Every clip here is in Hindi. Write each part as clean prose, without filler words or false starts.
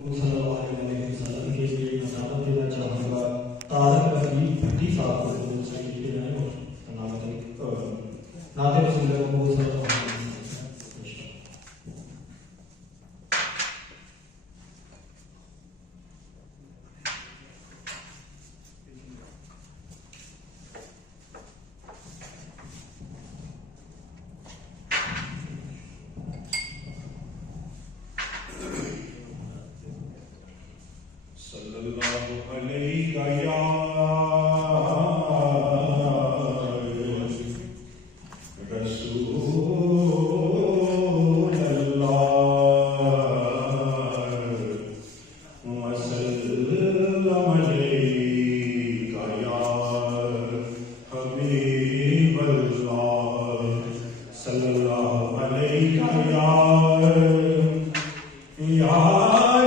सल्लल्लाहु के लिए नसाबत देना चाहूँगा तारक रफी भट्टी साहब को जो से लिखे हैं और नाते रसूल बहुत सारा सल्लल्लाहु अलैहि या रसूल अल्लाह वसल्लम अलैका या हबीब अल्लाह सल्लल्लाहु अलैहि या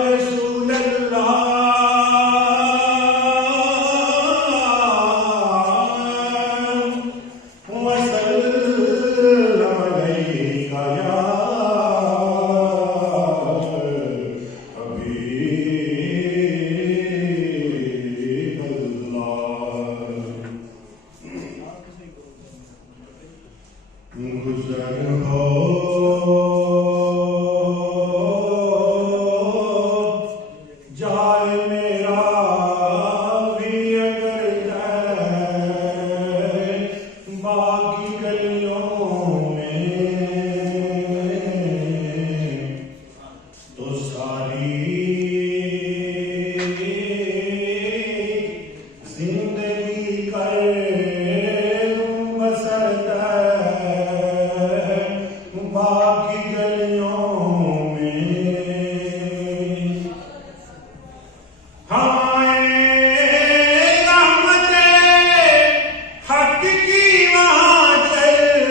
रसूल अल्लाह गुजर हो जाए मेरा भी अगर जाए बाकी गलियों में तो सारी जिंदगी कर बाकी गलियों में हमारे रहमत हक की वहाँ चल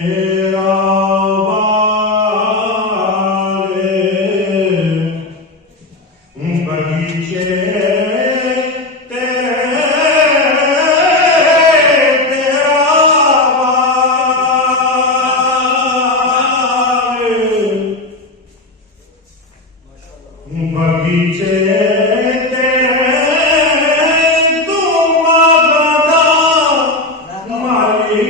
मेरा बाग बगीचे बगीचे तुम गाना माली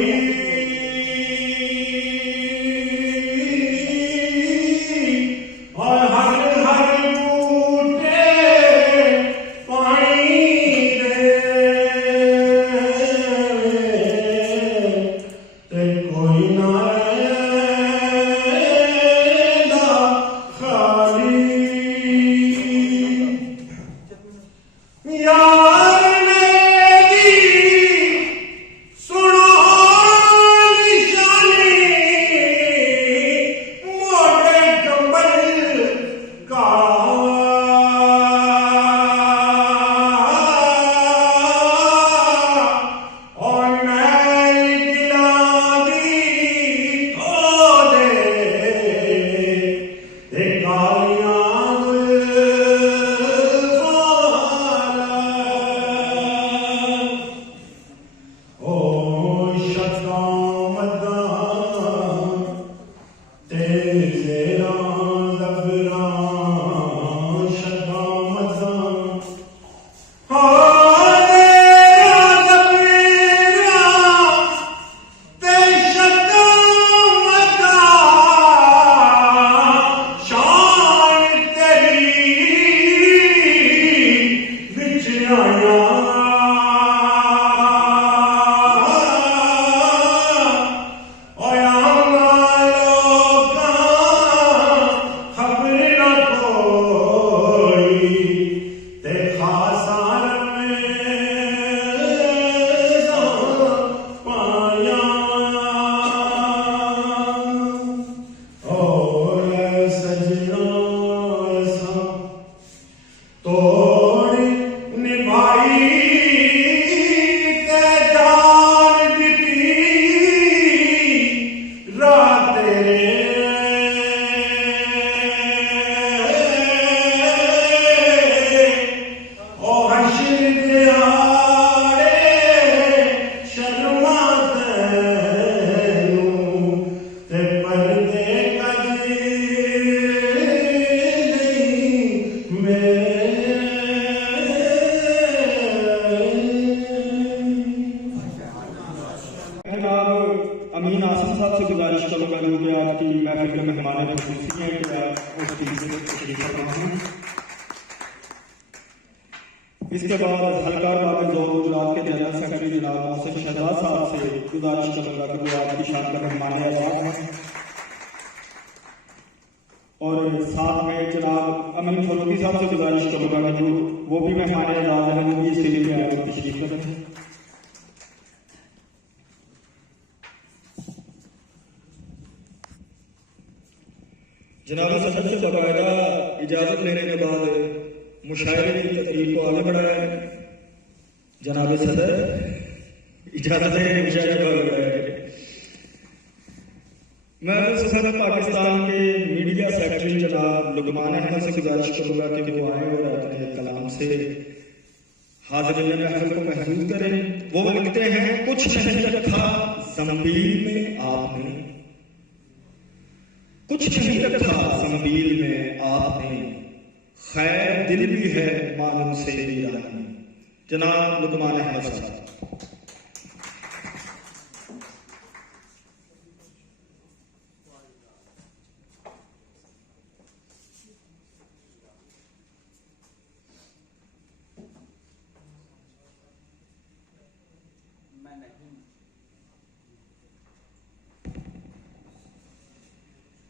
और हर हर बूटे पानी दे ते कोई ना रहना खाली यार मेरी सुनो निशानी मोटे कंबल का और मैं दिला दी तो दे कालियां अमीन आसिफ साहब से गुजारिश करूँगा जो कि आपकी महफिल में मेहमान खुशी हैं कि आप उसकी तशरीफ फरमाएं। इसके बाद हल्का काबिल ज़ोर गुजरात के जनरल सेक्रेटरी जनाब आसिफ शहजाद साहब से गुजारिश करूँगा कि वो आपकी शान का मेहमान आवाज़ हैं और साथ में जनाब अमीन फरूकी साहब से गुजारिश करूँगा कि जो वो भी मेहमान आवाज़ हैं वो भी इसके लिए आए तशरीफ करें। जनाब सदर से बाकायदा इजाजत लेने के बाद मुशायरे की तकरीर को आगे बढ़ाया है। जनाब सदर इजाजत लेने मुशायरे को आगे बढ़ाया है। मैं सदर पाकिस्तान के मीडिया सेक्रेटरी जनाब लुकमान अहमद से गुजारिश करूंगा कि वो आए और अपने कलाम से हाज़िरीन महफिल को महसूस करें। वो लिखते हैं, कुछ नहीं रखा ज़ंबील में आपने, कुछ नहीं रखा ज़ंबील में आपने, खैर दिल भी है मालूम से वीरानी। जनाब लुकमान अहमद साहब।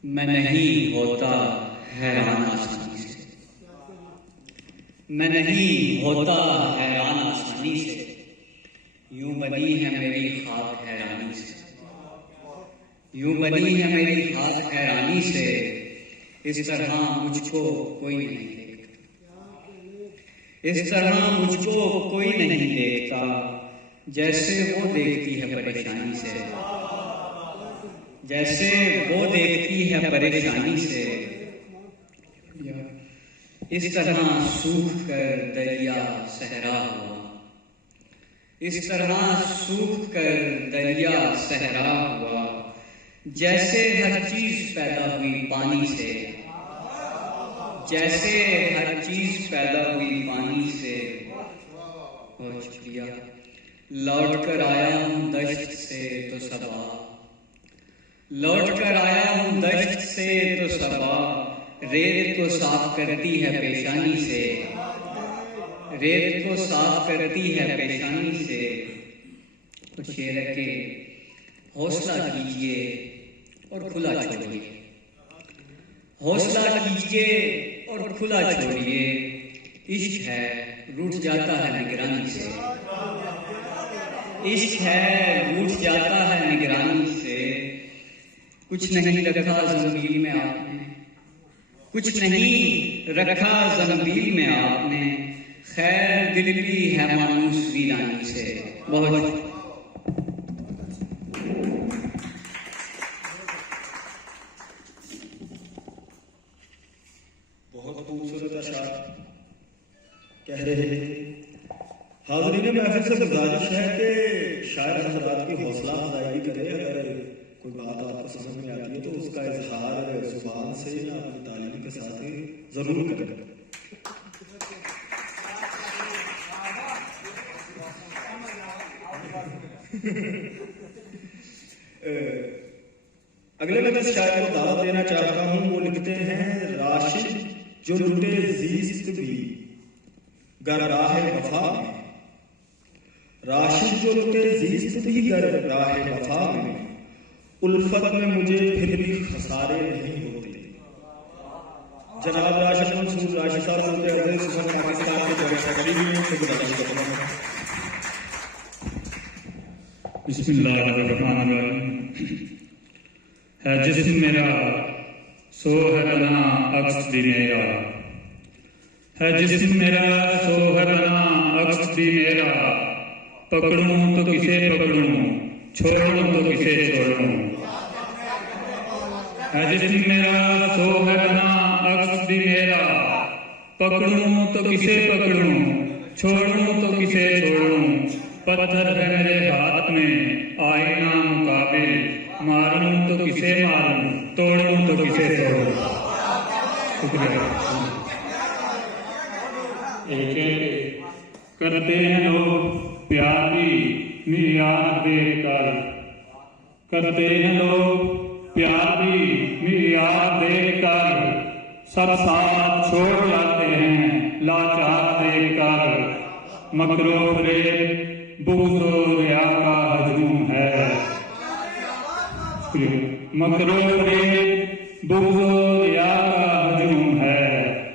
मैं नहीं होता हैरान आसानी से, मैं नहीं होता हैरान आसानी से, यूं बनी है मेरी खाक हैरानी से, यूं बनी है मेरी खाक हैरानी से, इस तरह मुझको कोई नहीं देखता, इस तरह मुझको कोई नहीं देखता, जैसे वो देखती है परेशानी से। जैसे वो देखती है परेशानी से, इस तरह सूख कर दरिया सहरा हुआ, इस तरह सूख कर दरिया सहरा हुआ। जैसे हर चीज पैदा हुई पानी से, जैसे हर चीज पैदा हुई पानी से। बहुत शुक्रिया। लौट कर आया हूँ दश्त से तो सबा, लौट कर आया हूँ दश्त से तो सबा। रेत को साफ करती है पेशानी से, रेत को साफ करती है पेशानी से। तो शेर के हौसला कीजिए और खुला छोड़िए, हौसला कीजिए और खुला छोड़िए। इश्क है रूठ जाता है निगरानी से, इश्क है रूठ जाता है निगरानी से। कुछ नहीं रखा ज़मीन में आपने, कुछ नहीं रखा ज़मीन में आपने। खैर दिल भी है मायूस वीरानी से। बहुत बहुत खूबसूरत अशार कह रहे हैं। हाज़रीन महफिल से गुजारिश है कि शायर हज़रात की हौसला अफजाई करे। अगर कोई बात आपको समझ में आती है तो उसका इजहार जुबान से या अपनी तालीम के साथ जरूर करें। अगले मैं जिस शायर को दावत देना चाहता हूं वो लिखते हैं, राशिद जो लुटे जीस्त भी गर राह वफा में, राशिद जो लुटे जीस्त भी गर राह वफा में। उल्फत में मुझे फिर भी खसारे नहीं होते। जनाब राशिद मंसूर राशिद साहब बोलते हैं सुबह पाकिस्तान के जगह सेक्रेटरी से गुजारिश करता हूं। बिस्मिल्लाहिर्रहमानिर्रहीम। है जिस्म मेरा सो है बना अक्स भी मेरा, है जिस्म मेरा सो है बना अक्स भी मेरा। पकड़ूं तो किसे पकड़ूं, छोड़ूं तो किसे छोड़ूं। है जिस्म मेरा सो है बना अक्स भी मेरा। पकड़ूं तो किसे पकड़ूं, छोड़ूं तो किसे छोड़ूं। पत्थर है मेरे हाथ में आईना मुकाबिल, मारूं तो किसे मारूं, तोड़ूं तो किसे तोड़ूं। शुक्रिया। करते हैं लोग प्यारी मियार देकर, करते हैं लोग प्यारी मियार देकर। सब साथ छोड़ जाते हैं लाचार देकर। मकरो फरेब बुग़्ज़ो रिया का हजूम है, मकरो फरेब बुग़्ज़ो रिया का हजूम है।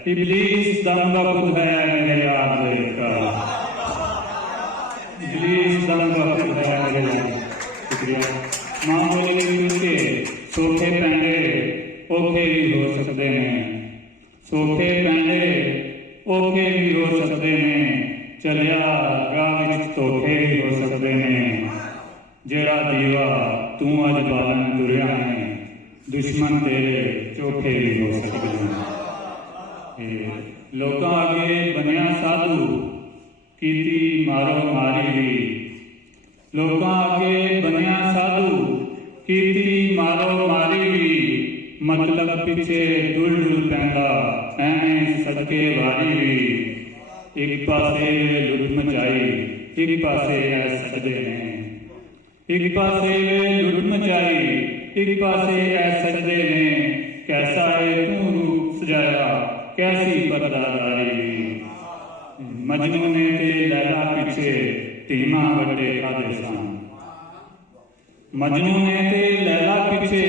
इब्लीस दम खुद है मेरे यार देकर, इब्लीस दम खुद है मेरे यार। शुक्रिया। मामूली के सोखे पैंडे ओखे भी हो सकते हैं, सोखे पैंडे ओखे भी हो सकते हैं। चलिया गाँव विच धोखे भी हो सकते हैं। जेड़ा दीवा तू अज बालन तुरिया है, दुश्मन तेरे चोखे भी हो सकते हैं। लोकां अगे बनिया साधु कीती मारो मारी भी, लोकां अगे बनिया साधु कीती मारो मारी भी। मतलब पिछे डुल डुल पैंदा एवें सदके वारी भी। एक पासे लुट मचाई एक पासे है सजदे ने, एक पासे लुट मचाई एक पासे है सजदे ने। कैसा है तू रूप सजाया कैसी पर्दादारी। मजनू ने ते लैला पीछे धीमा वड्डे खादे सन, मजनू ने ते लैला पीछे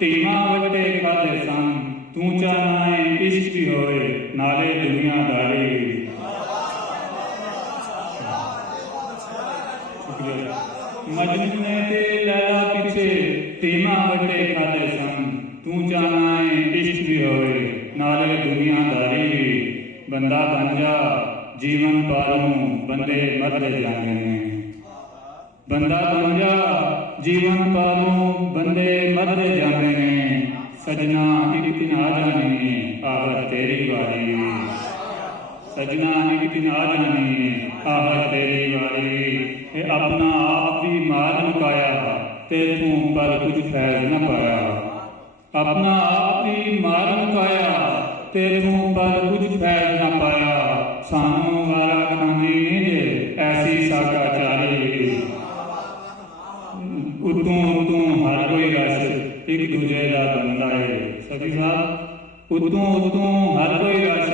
धीमा वड्डे खादे सन। तू चाहना है इश्क भी होए नाले दुनियादारी। मजनू ने ते लैला पीछे धीमा वड्डे खादे सन। तू चाहना है इश्क भी होए नाले दुनियादारी। बंदा बन जा जीवन पालूं बंदे मर जाने, बंदा बन जा जीवन पालूं बंदे मरते जाने ने सजना एक दिन आ जानी है आवर तेरी बारी सजना एक दिन आ जानी है आवर तेरी बारी ये अपना आप भी मार मुकाया ते तू पर कुछ फैज न पाया अपना आप भी मार मुकाया ते तू पर कुछ फैज न पाया सानू वारा खानी ने जे ऐसी साका चाली उतों उतों हर कोई रस एक दूजे का बंदा है सभी साहब उतों उतों हर कोई रस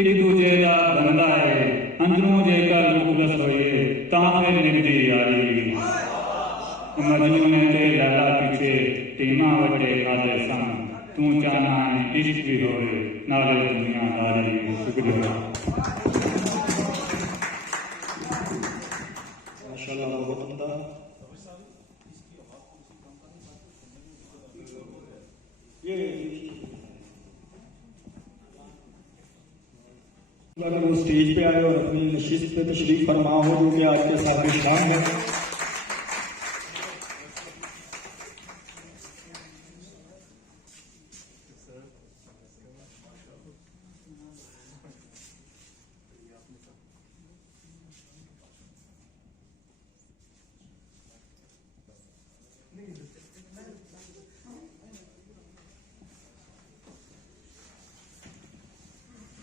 एक दूजे का बंदा है अंदरों जेकर मुखलस होए तां फिर निभदी यारी मजनू ने ते लैला पीछे टीमा वटे खादे सन तू चाहना है इश्क भी होए नाले दुनियादारी शुक्रिया माशाल्लाह बहुत उम्दा। ये अगर वो स्टेज पे आए और अपनी नशिस्त पे तशरीफ फरमा हो जो कि आज के साथ शान है।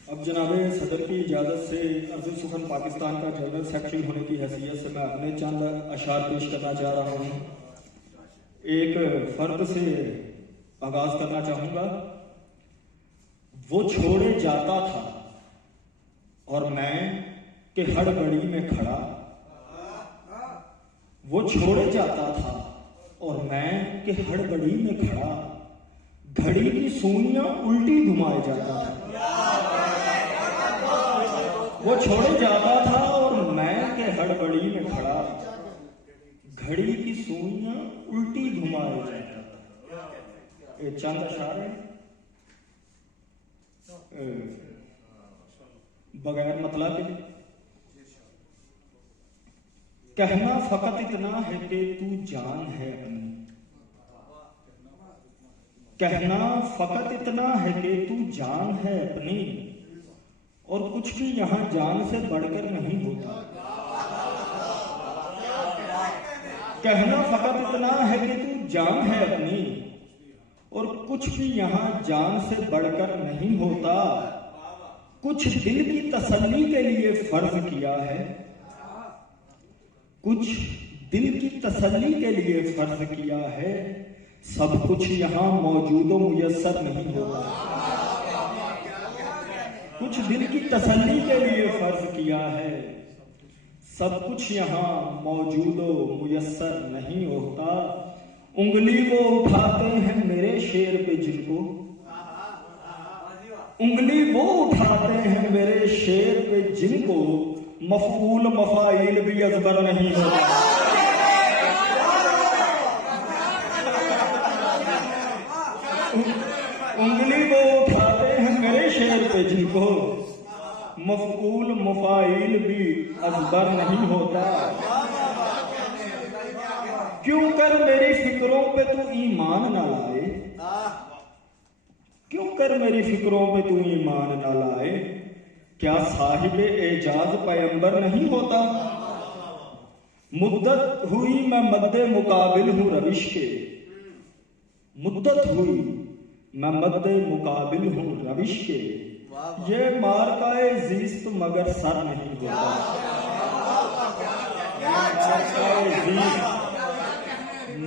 अब जनाबे सदर की इजाज़त से अर्जुन सुखन पाकिस्तान का जनरल सेक्रेटरी होने की हैसियत से मैं अपने चंद अशार पेश करना चाह रहा हूँ। एक फर्द से आगाज करना चाहूँगा। वो छोड़े जाता था और मैं के हड़बड़ी में खड़ा, वो छोड़े जाता था और मैं के हड़बड़ी में खड़ा, घड़ी की सूइयां उल्टी घुमाए जाता था। वो छोड़े जाता था और मैं के हड़बड़ी में खड़ा, घड़ी की सूइयां उल्टी घुमाए जाता था। ये चंद अशार है, बगैर मतलब के। कहना फकत इतना है कि तू जान है अपनी, कहना फकत इतना है कि तू जान है अपनी, और कुछ भी यहां जान से बढ़कर नहीं होता। कहना फकत इतना है कि तू जान है अपनी, और कुछ भी यहां जान से बढ़कर नहीं होता। कुछ दिल की तसल्ली के लिए फर्ज किया है, कुछ दिल की तसल्ली के लिए फर्ज किया है, सब कुछ यहां मौजूद मुयस्सर नहीं होता। कुछ दिल की तसल्ली के लिए फर्ज किया है, सब कुछ यहां मौजूद मुयस्सर नहीं होता। उंगली वो उठाते हैं मेरे शेर पे जिनको, उंगली वो उठाते हैं मेरे शेर पे जिनको, मफूल मफाइल भी अजबर नहीं होता। उंगली वो उठाते हैं मेरे शेर पे जिनको, मफूल मफाइल भी अजबर नहीं होता। क्यों कर मेरी फिक्रों पे तू ईमान ना लाए, क्यों कर मेरी फिक्रों पे तू ईमान ना लाए, क्या साहिब एजाज पैगंबर नहीं होता। मुद्दत हुई मैं मद्दे मुकाबिल हूं रविश के, मुद्दत हुई मैं मद्दे मुकाबिल हूं रविश के, ये मारकाए जीस्त मगर सर नहीं होता।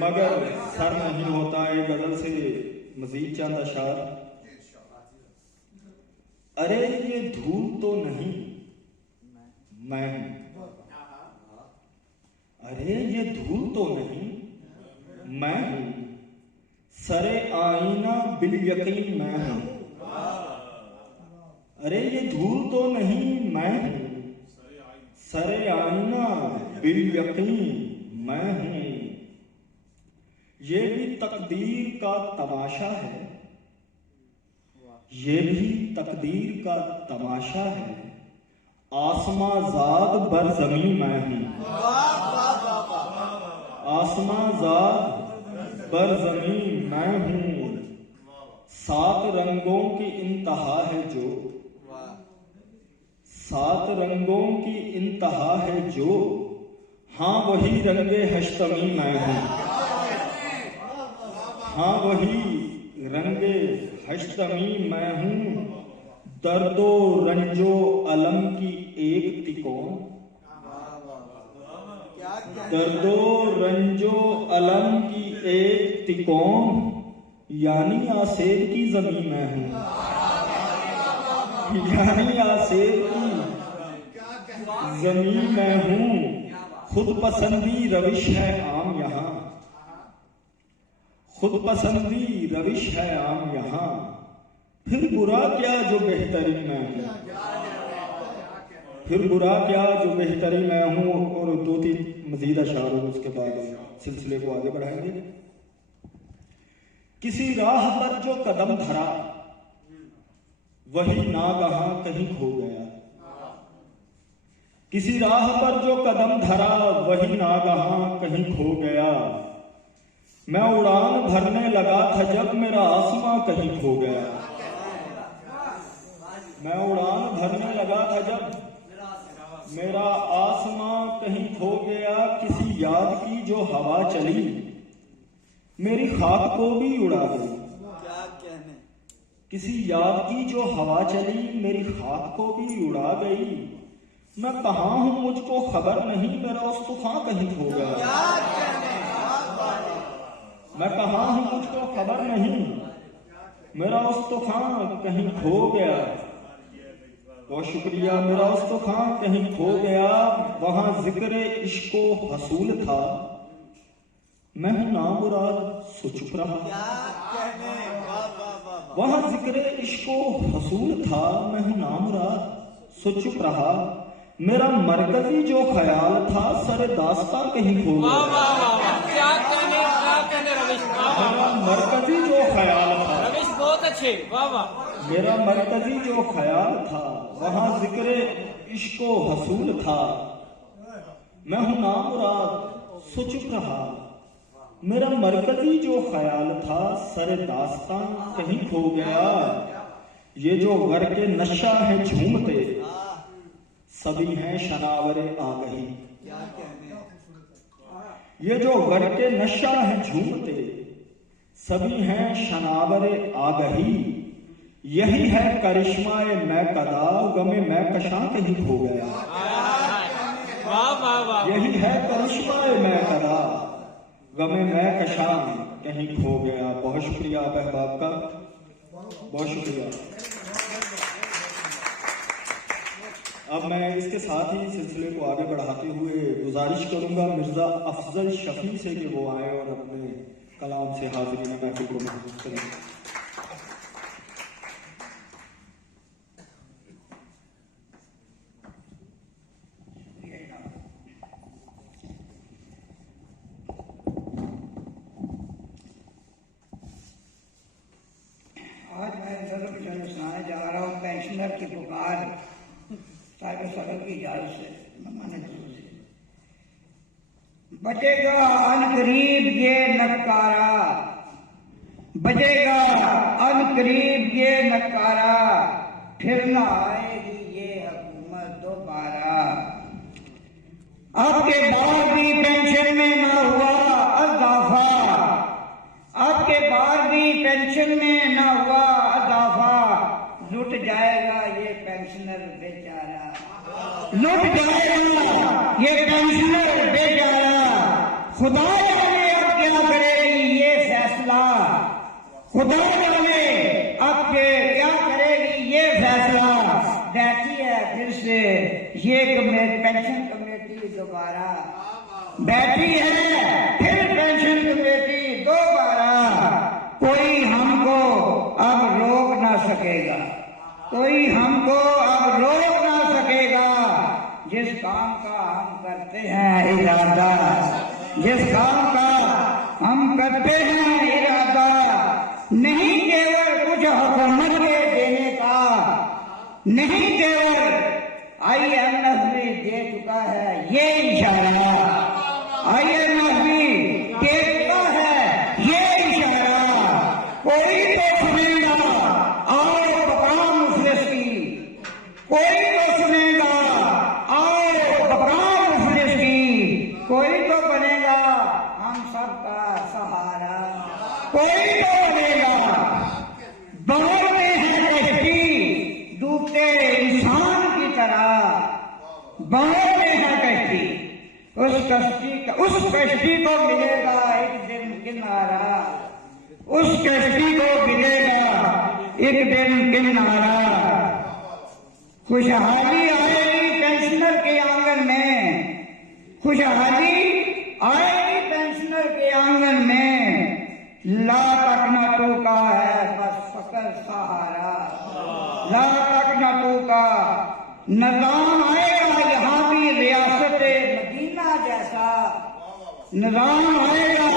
मगर सर नहीं होता। एक गजल से मजीद चंद अशार। अरे ये धूल तो नहीं मैं हूं, अरे ये धूल तो नहीं मैं हूं, सरे आईना बिल यकीन मैं हूं। अरे ये धूल तो नहीं मैं हूं, सरे आईना बिल यकीन मैं हूं। ये भी तकदीर का तमाशा है, ये भी तकदीर का तमाशा है, आसमां ज़ाद बर ज़मीं मैं हूं। आसमां ज़ाद बर ज़मीं रंगों की इंतहा है जो, 7 रंगों की इंतहा है जो, हाँ वही रंगे हश्तमी मैं हूँ, हाँ वही रंगे हश्तमी मैं हूँ। दर्दो रंजो अलम की एक तिकोन, दर्दो रंजो अलम की एक तिकोन, यानी आसेब की जमीन मैं हूँ, यानी आसेब की जमीन मैं हूँ। खुद पसंदी रविश है आम यहाँ, खुद पसंदी रविश है आम यहाँ, फिर बुरा क्या जो बेहतरी मैं हूँ, फिर बुरा क्या जो बेहतरी मैं हूँ। और 2-3 मजीद अशार और उसके बाद सिलसिले को आगे बढ़ाएंगे। किसी राह पर जो कदम धरा वही नागहां कहीं खो गया, किसी राह पर जो कदम धरा वही नागहां कहीं खो गया। मैं उड़ान भरने लगा था जब मेरा आसमां कहीं खो गया, मैं उड़ान भरने लगा था जब मेरा आसमां कहीं खो गया। किसी याद की जो हवा चली मेरी खाक को भी उड़ा गई, किसी याद की जो हवा चली मेरी खाक को भी उड़ा गई। मैं कहाँ हूं मुझको खबर नहीं, मेरा उस तूफान कहीं खो गया, मैं कहाँ हूं मुझको खबर नहीं, मेरा उस तूफान कहीं खो गया। बहुत शुक्रिया। मेरा उस तूफान कहीं खो गया, वहां जिक्र इश्को हसूल था, मैं हूं नामुराद सो चुप रहा। वहां जिक्र इश्को हसूल था, मैं हूं नामुराद सो चुप रहा। मेरा मरकजी जो ख्याल था सरे दास्तां कहीं खो गया, मेरा मरकजी जो ख्याल था, रमेश बहुत अच्छे, वाह वाह। मेरा मरकजी जो ख्याल था वहां जिक्र इश्को हसूल था, मैं हूं नामुराद सो चुप रहा। मेरा मरकजी जो ख्याल था सरे दास्तां कहीं खो गया। ये जो घर के नशा है झूमते सभी हैं शनावरे आ गई, ये जो घर के नशा है झूमते सभी हैं शनावरे आ गई। यही है करिश्माए मैं कदा, गमे मैं कशा कहीं खो गया, वाह वाह वाह। यही है करिश्माए मैं कदा, गमे मैं कशा कहीं खो गया। बहुत शुक्रिया आप अहबाब का, बहुत शुक्रिया। अब मैं इसके साथ ही सिलसिले को आगे बढ़ाते हुए गुजारिश करूंगा मिर्जा अफजल शफी से कि वो आए और अपने कलाम से हाजिरी में महफिल को महसूस करें। आज मैं इंटरव्यू सुनाने जा रहा हूँ पेंशनर की पुकार साहिब सदर की इजाजत से ममाने से। बचेगा अनकरीब ये नकारा, बचेगा अनकरीब ये नकारा, फिर न आएगी ये हुकूमत दोबारा। आपके बाद भी पेंशन में ना हुआ इजाफा, आपके बाद भी पेंशन में ना हुआ इजाफा, लुट जाएगा ये पेंशनर बेचारा, लुट जाएगा ये पेंशनर बेचारा। खुदा जाने अब क्या करेगी ये फैसला, खुदा जाने अब क्या करेगी ये फैसला। बैठी है फिर से ये पेंशन कमेटी दोबारा, बैठी है फिर पेंशन कमेटी दोबारा। कोई हमको अब रोक ना सकेगा, कोई हमको अब रोक ना सकेगा। जिस काम का हम करते हैं इरादा, जिस काम का हम करते हैं इरादा, नहीं केवल कुछ हुकूमत के देने का, नहीं केवल IMF भी दे चुका है ये इशारा, IMF भी दे चुका है ये इशारा। कोई तो सुनेगा उस कश्ती को मिलेगा एक दिन किनारा, उस कश्ती को मिलेगा एक दिन किनारा। खुशहाली आएगी पेंशनर के आंगन में, खुशहाली आएगी पेंशनर के आंगन में। ला तक न तू का है बस फकर सहारा, ला तक न तू का। निजाम आएगा यहाँ भी रियासत मदीना जैसा, निजाम आएगा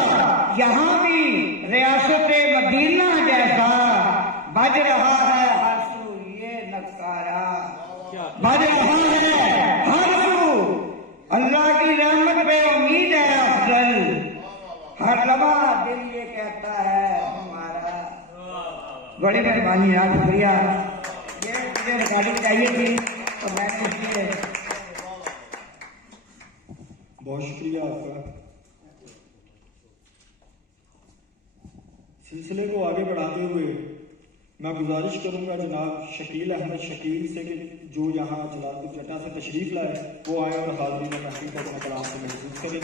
यहाँ भी रियासत मदीना जैसा। बज रहा है हर सू ये नकारा, बज रहा है हर सू। अल्लाह की रहमत पे उम्मीद है अफजल, हर लम्हा दिल ये कहता है हमारा। बड़ी मेहरबानी यार, शुक्रिया। ये मुझे रिकॉर्डिंग चाहिए थी तो मैंने इसलिए। बहुत शुक्रिया आपका। सिलसिले को आगे बढ़ाते हुए मैं गुजारिश करूंगा जनाब शकील अहमद शकील से कि जो यहाँ जलालपुर जटा से तशरीफ लाए वो आए और हाजिरी में महफिल को अपने कलाम से महसूस करें।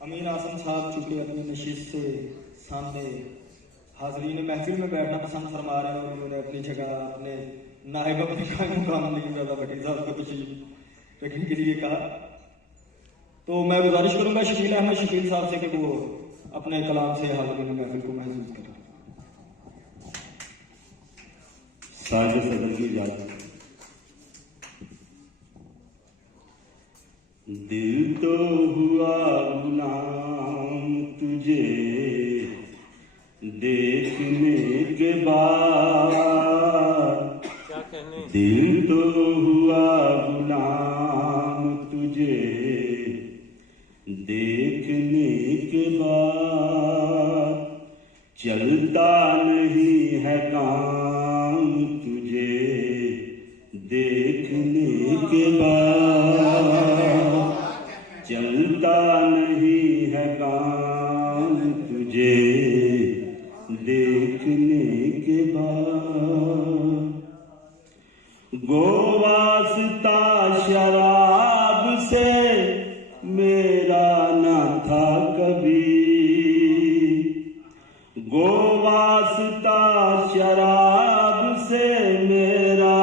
अमीर आसम साहब चूंकि अपनी नशिस्त से सामने हाजरीन महफिल में बैठना पसंद फरमा रहे हैं और उन्होंने अपनी जगह अपने नायब अपने कायम मुकाम नहीं ज़्यादा भट्टी साहब को तशरीफ रखने के लिए कहा, तो मैं गुजारिश करूंगा शकील अहमद शकील साहब से कि वो अपने कलाम से हाजरीन महफिल को महसूस करें। साजिद सदर की इजाजत। दिल तो हुआ गुलाम तुझे देखने के बाद, क्या कहने। दिल तो हुआ गुलाम तुझे देखने के बाद। चलता नहीं है काम तुझे देखने के बाद, चलता नहीं है काम तुझे देखने के बाद। गोवास्ता शराब से मेरा न था कभी, गोवास्ता शराब से मेरा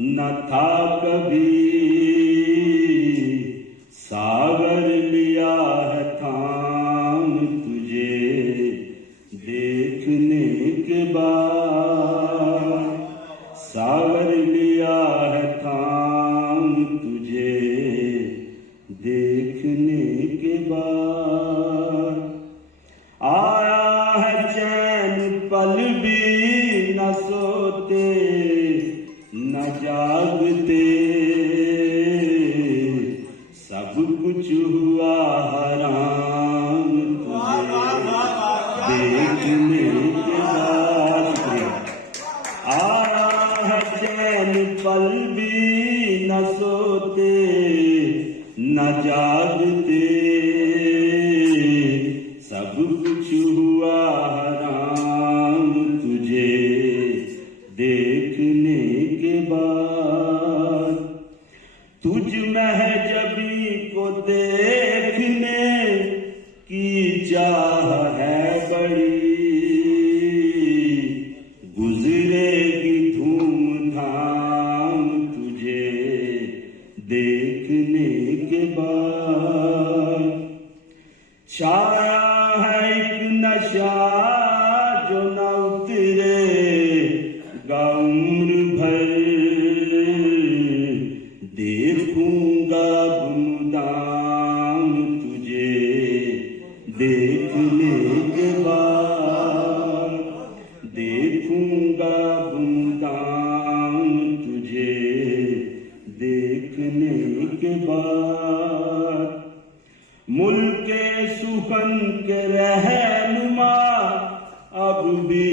न था कभी। सागर लिया है थाम तुझे देखने के बाद, सागर लिया है थाम तुझे देखने के बाद। आया है चैन पल भी न सोते न जागते, सब कुछ हुआ हराम तुझे देखने के बाद। आया है चैन पल भी न सोते न जागते, सब कुछ हुआ हराम तुझे देखने के बाद। तुझ महजबी को देखने की चाह है बड़ी, गुजरेगी धूमधाम तुझे देखने के बाद। छाया है एक नशा जो न उतरेगा उम्र भर, देखूंगा गुमदाम तुझे देखने के बाद, देखूंगा गुमदाम तुझे देखने के बाद। मुल्के सुखन के रहनुमा अब भी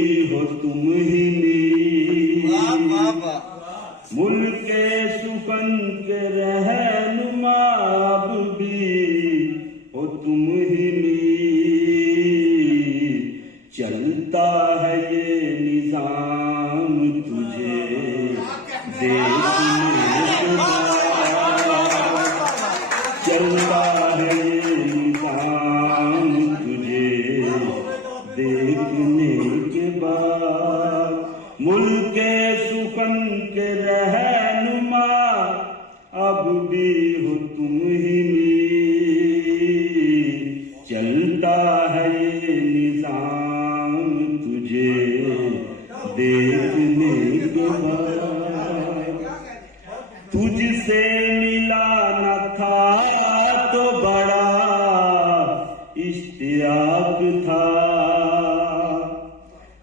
के रहनुमा अब भी हो तुम ही मीर। चलता है ये निजाम तुझे देखने के बाद। चलता है ये निजाम तुझे देखने के बाद। मुल्क सुखन के रहनुमा अब भी हो तुम ही मीर। चलता है ये निजाम तुझे देखने के बाद। तुझसे मिला न था तो बड़ा इश्तियाक था।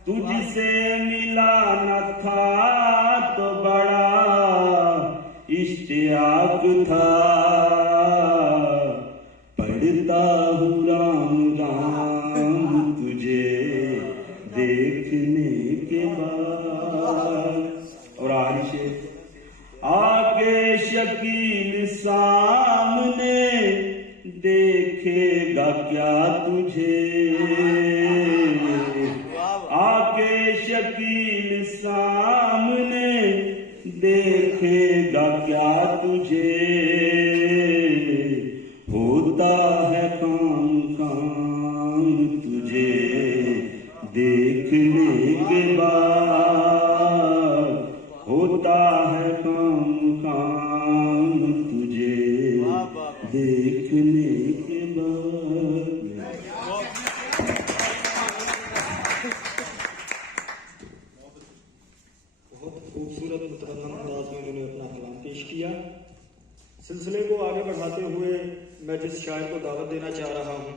तुझसे मिला न था तो बड़ा इश्तियाक था। पढ़ता हूँ राम राम तुझे देखने के बाद। और आगे से आके शकील सामने देखेगा क्या तुझे। आके शकील सामने देखेगा क्या तुझे। होता है काम काम तुझे देखने के बाद। होता है काम काम तुझे देखने के बाद। बहुत खूबसूरत मुतरन्नम अंदाज में उन्होंने अपना कलाम पेश किया। सिलसिले को आगे बढ़ाते हुए मैं जिस शायर को दावत देना चाह रहा हूँ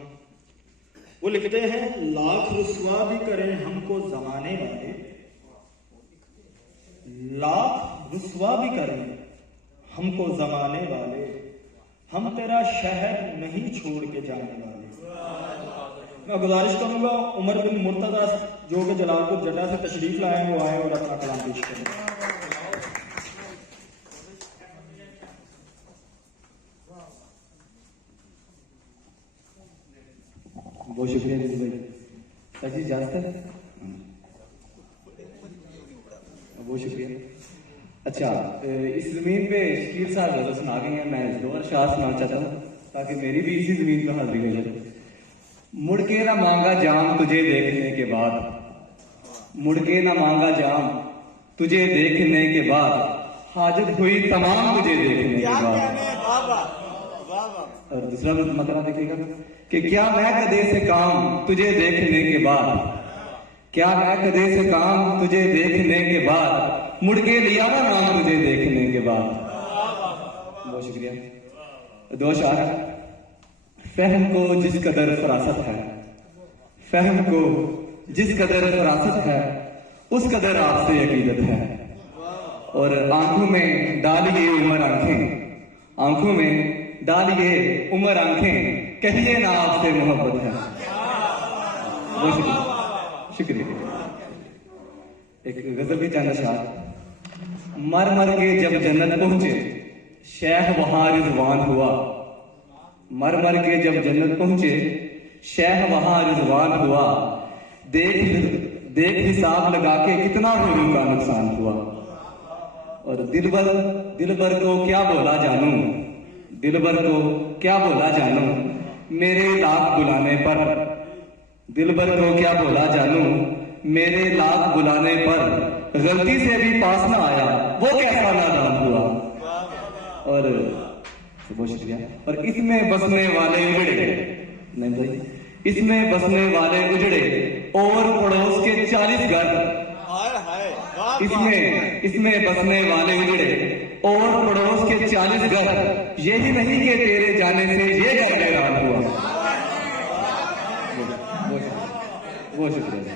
वो लिखते हैं, लाख रुस्वा भी करें हमको जमाने वाले, लाख रुस्वा भी करें हमको जमाने वाले, हम तेरा शहर नहीं छोड़ के जाने वाले। मैं गुजारिश करूंगा उमर बिन मुर्तजा जो कि जलालपुर जटा से तशरीफ लाए वो आए और अपना कलाम पेश करें। बहुत शुक्रिया जी भाई। सची जानते हैं, बहुत शुक्रिया। अच्छा, इस जमीन पे शकील साहब ज्यादा सुना गए हैं, मैं दो अरशाद सुनाना चाहता हूँ ताकि मेरी भी इसी जमीन पर हाजिरी हो जाए। मुड़ के ना मांगा जाम तुझे देखने के बाद, मुड़ के ना मांगा जाम तुझे देखने के बाद, हाजत हुई तमाम तुझे देखने के बाद। और दूसरा मतलब देखिएगा कि क्या मैं कदे से काम तुझे देखने के बाद, क्या मैं कदे से काम तुझे देखने के बाद, मुड़ के लिया ना नाम तुझे देखने के बाद। बहुत शुक्रिया। दो शार। फहम को जिस कदर फरासत है, फहम को जिस कदर फरासत है, उस कदर आपसे अकीदत है। और आंखों में डालिए उमर आंखें, आंखों में डालिए उमर आंखें, कहिए ना आपसे मोहब्बत है। बहुत शुक्रिया, शुक्रिया। एक गजल की चंद अशार। मर मर के जब जन्नत पहुंचे शेख वहां रिजवान हुआ, मर मर के जब जन्नत पहुंचे शेख वहां रिजवान हुआ, देख देख हिसाब लगा के कितना हुरूर का नुकसान हुआ। और दिलबर को क्या बोला जानू, दिलबर को क्या बोला जानू, मेरे लाख बुलाने पर, दिलबर को क्या बोला जानू, मेरे लाख बुलाने पर, गलती से भी पास ना आया वो कैसा नादान हुआ। और बहुत शुक्रिया। और इसमें बसने वाले उजड़े, नहीं भाई, इसमें बसने वाले उजड़े और पड़ोस के 40 घर, इसमें बसने वाले उजड़े और पड़ोस के 40 घर, यही नहीं कि तेरे जाने से ये घर हैरान हुआ। बहुत शुक्रिया।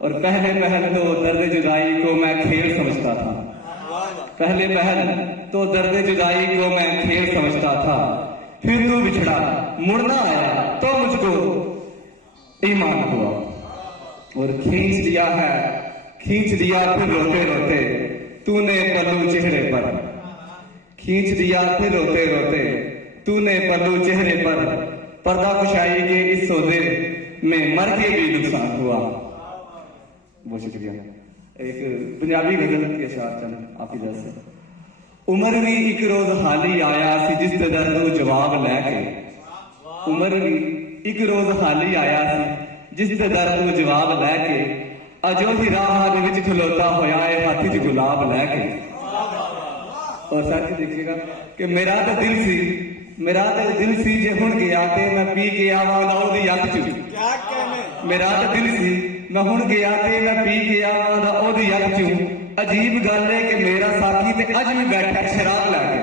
और पहले तो दर्द जुदाई को मैं खेल समझता था, पहले तो दर्द जुदाई को मैं खेल समझता था, फिर तू बिछड़ा मुड़ना आया तो मुझको ईमान हुआ। और खींच लिया फिर रोते रोते तूने पल्लू चेहरे पर, खींच दिया थे रोते रोते, तूने पल्लू चेहरे पर पर्दा कुशाई के इस सौदे में मर के भी नुकसान हुआ। बहुत शुक्रिया। एक पंजाबी गजल के साथ चल आप ही दस। उमर भी एक रोज हाली आया सी जिस ते दर तू जवाब लैके, उमर भी एक रोज हाली आया सी जिस ते दर तू जवाब लैके, अजो ही राह दे विच खलोता होया है हाथी च गुलाब लैके। और साथी देखिएगा कि मेरा तो दिल सी, मेरा तो दिल सी जे हुण गया ते मैं पी के आवां दा ओदी अख च, क्या कहने, मेरा तो दिल सी मैं हुण गया ते मैं पी के आवां दा ओदी अख च। अजीब गल है कि मेरा साथी ते अज भी बैठा शराब लैके।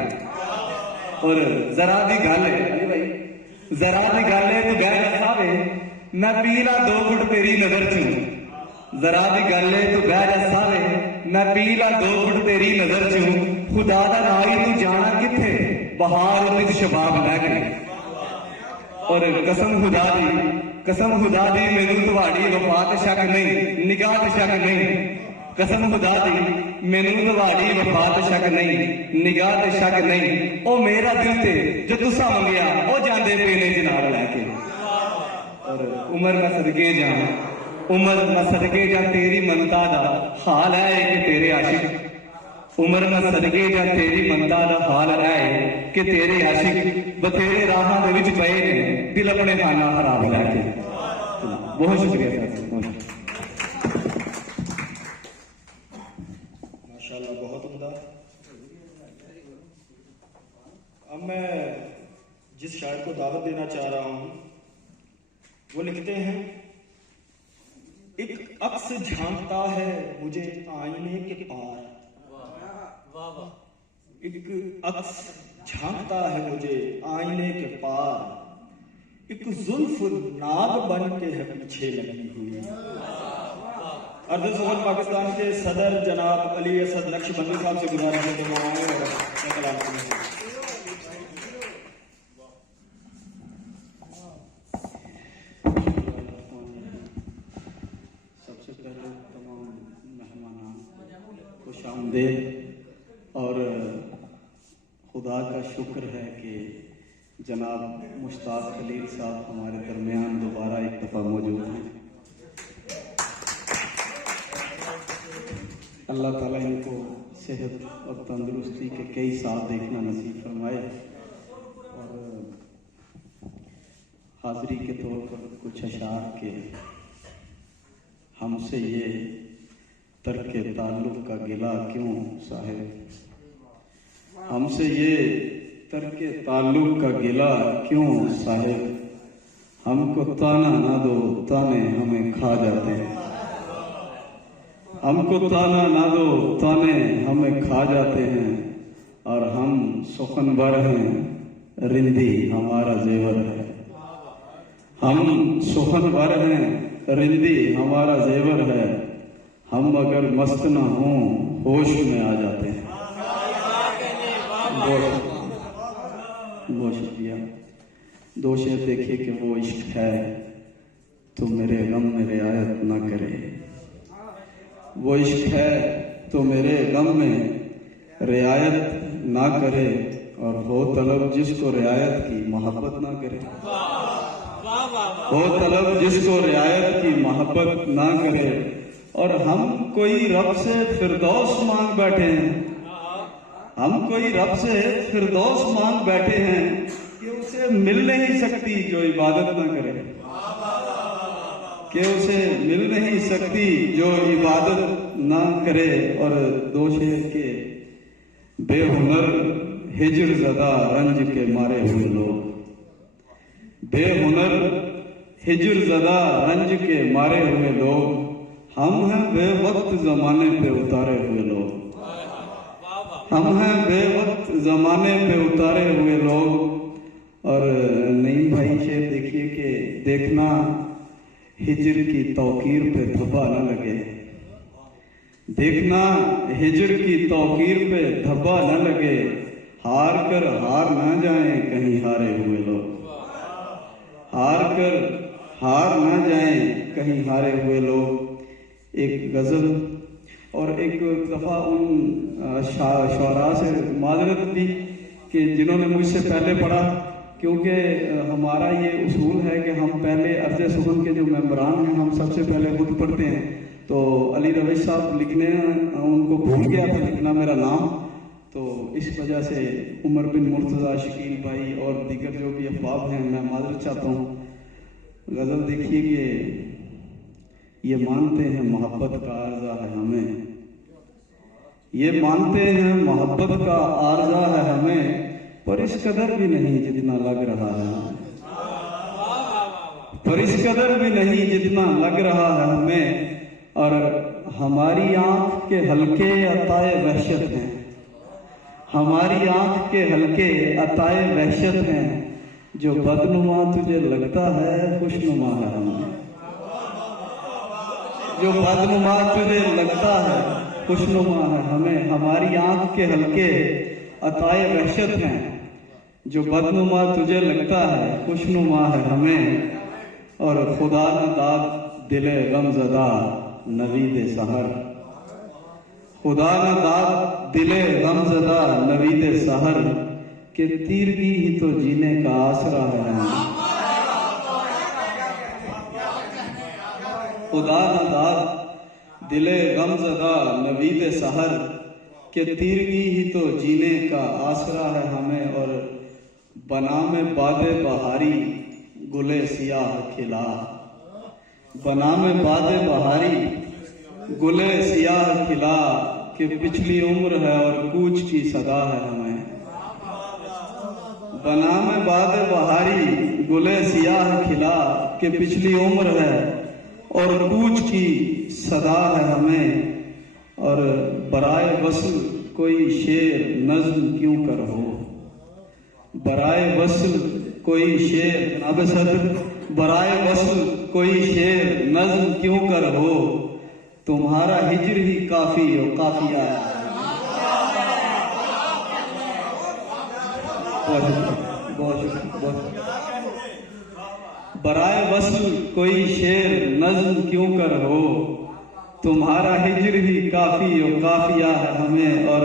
और जरा दी गल है भाई, जरा दी गल है तू बह जा सावे, मैं पी ला 2 घुट तेरी नजर चूं। जरा दी गल है तू बह जा सावे, मैं पी ला 2 घुट तेरी नजर चूं। खुदा दा नाई तू जाना किथे बहार उम्मीद शबाब लैके। और कसम खुदा दी मैनू तुहाड़ी वफा ते शक नहीं, निगाह ते शक नहीं। कसम खुदा दी मैनू तुहाड़ी वफा ते शक नहीं, निगाह ते शक नहीं। ओ मेरा दिल ते जो तुसा मंगया ओ जांदे पीने जनाब लैके। और उमर मैं सदके जा, उमर मैं सदके जा तेरी मनता दा हाल है कि तेरे आशिक। उमर मैं सदके जा तेरी मनता दा हाल है कि तेरे आशिक बथेरे राहां दे विच पए ने दिल अपने खाना खराब लैके। बहुत शुक्रिया सर। माशाल्लाह, बहुत उम्दा। अब मैं जिस शायर को दावत देना चाह रहा हूं वो लिखते हैं, एक अक्स झांकता है मुझे आईने के पार, एक अक्स झांकता है मुझे आईने के पार, एक जुल्फ नाग बन के है पीछे लगी हुई। अर्ज़ सोहल पाकिस्तान के सदर जनाब अली असद नक्शबंदी साहब से गुजारिश है कि वो आए और अपना कलाम सुनाएं। सबसे पहले तमाम मेहमानान खुश आमदीद। और खुदा का शुक्र है कि जनाब मुश्ताक खलील साहब हमारे दरमियान दोबारा एक दफ़ा मौजूद हैं। अल्लाह ताला इनको सेहत और तंदुरुस्ती के कई साल देखना नसीब फरमाए। और हाज़री के तौर पर कुछ अशार के, हमसे ये तर्के ताल्लुक़ का गिला क्यों साहिब, हमसे ये तर्के ताल्लुक़ का गिला क्यों साहिब, हमको ताना ना दो ताने हमें खा जाते हैं, हमको ताना ना दो ताने हमें खा जाते हैं। और हम सुखनवर हैं रिंदी हमारा जेवर है, हम सुखनवर हैं रिंदी हमारा जेवर है, हम अगर मस्त ना हों होश में आ जाते हैं। बहुत शुक्रिया। 2 शेर देखिए कि वो इश्क है तो मेरे गम में रियायत ना करे, वो इश्क है तो मेरे गम में रियायत ना करे, और हो तलब जिसको रियायत की मोहब्बत ना करे, हो तलब जिसको रियायत की मोहब्बत ना करे। और हम कोई रब से फिरदौस मांग बैठे हैं, हम कोई रब से फिरदौस मांग बैठे हैं कि उसे मिल नहीं सकती जो इबादत ना करे, कि उसे मिल नहीं सकती जो इबादत ना करे। और 2 शेर के बेहुनर हिजर ज़दा रंज के मारे हुए लोग, बेहुनर हिजर ज़दा रंज के मारे हुए लोग, हम हैं बेवक्त जमाने पे उतारे हुए लोग, हम हैं बेवक्त जमाने पे उतारे हुए लोग। और नहीं भाई शेर देखिए कि देखना हिजर की तौकीर पे धब्बा न लगे, देखना हिजर की तौकीर पे धब्बा न लगे, हार कर हार ना जाएं कहीं हारे हुए लोग, हार कर हार ना जाएं कहीं हारे हुए लोग। एक गजल और एक दफा उन शौरा से माजरत भी कि जिन्होंने मुझसे पहले पढ़ा, क्योंकि हमारा ये उसूल है कि हम पहले अर्ज सुखन के जो मेंबरान हैं हम सबसे पहले खुद पढ़ते हैं। तो अली रवेश साहब लिखने, उनको भूल गया था लिखना मेरा नाम, तो इस वजह से उमर बिन मुर्तज़ा, शकील भाई और दीगर जो भी अहबाब हैं मैं माजरत चाहता हूँ। गज़ल देखिए कि ये मानते हैं मोहब्बत का आर्जा है हमें, ये मानते हैं मोहब्बत का आर्जा है हमें, पर इस कदर भी नहीं जितना लग रहा है, पर इस कदर भी नहीं जितना लग रहा है हमें। और हमारी आंख के हल्के अताए वहशत हैं, हमारी आंख के हल्के अताए वहशत हैं, जो बदनुमा तुझे लगता है खुशनुमा है हमें, जो बदनुमा तुझे लगता है खुशनुमा है हमें। हमारी आंख के हल्के अताए वहशत हैं, जो बदनुमा तुझे लगता है खुशनुमा है हमें। और खुदा न दाद दिले गमज़दा नवीद सहर, खुदा न दाद दिले गमज़दा नवीद सहर, के तीरगी ही तो जीने का आसरा है हमें। खुदा न दाद दिले गमज़दा नवीद सहर, के तीरगी ही तो जीने का आसरा है हमें। और बनामे बादे बहारी गुले सियाह खिला, बनामे बादे बहारी गुले सियाह खिला, कि पिछली उम्र है और कूच की सदा है हमें। बनामे बादे बहारी गुले सियाह खिला, कि पिछली उम्र है और कूच की सदा है हमें। और बराए वस्ल कोई शेर नज्म क्यों कर हो, बराए वस्ल कोई शेर जनाब सदर, बराए वस्ल कोई शेर नज्म क्यों कर हो, तुम्हारा हिज्र ही काफी हो काफिया है। बराए वस्ल कोई शेर नज्म क्यों कर हो, तुम्हारा हिज्र ही काफी हो काफिया है हमें। और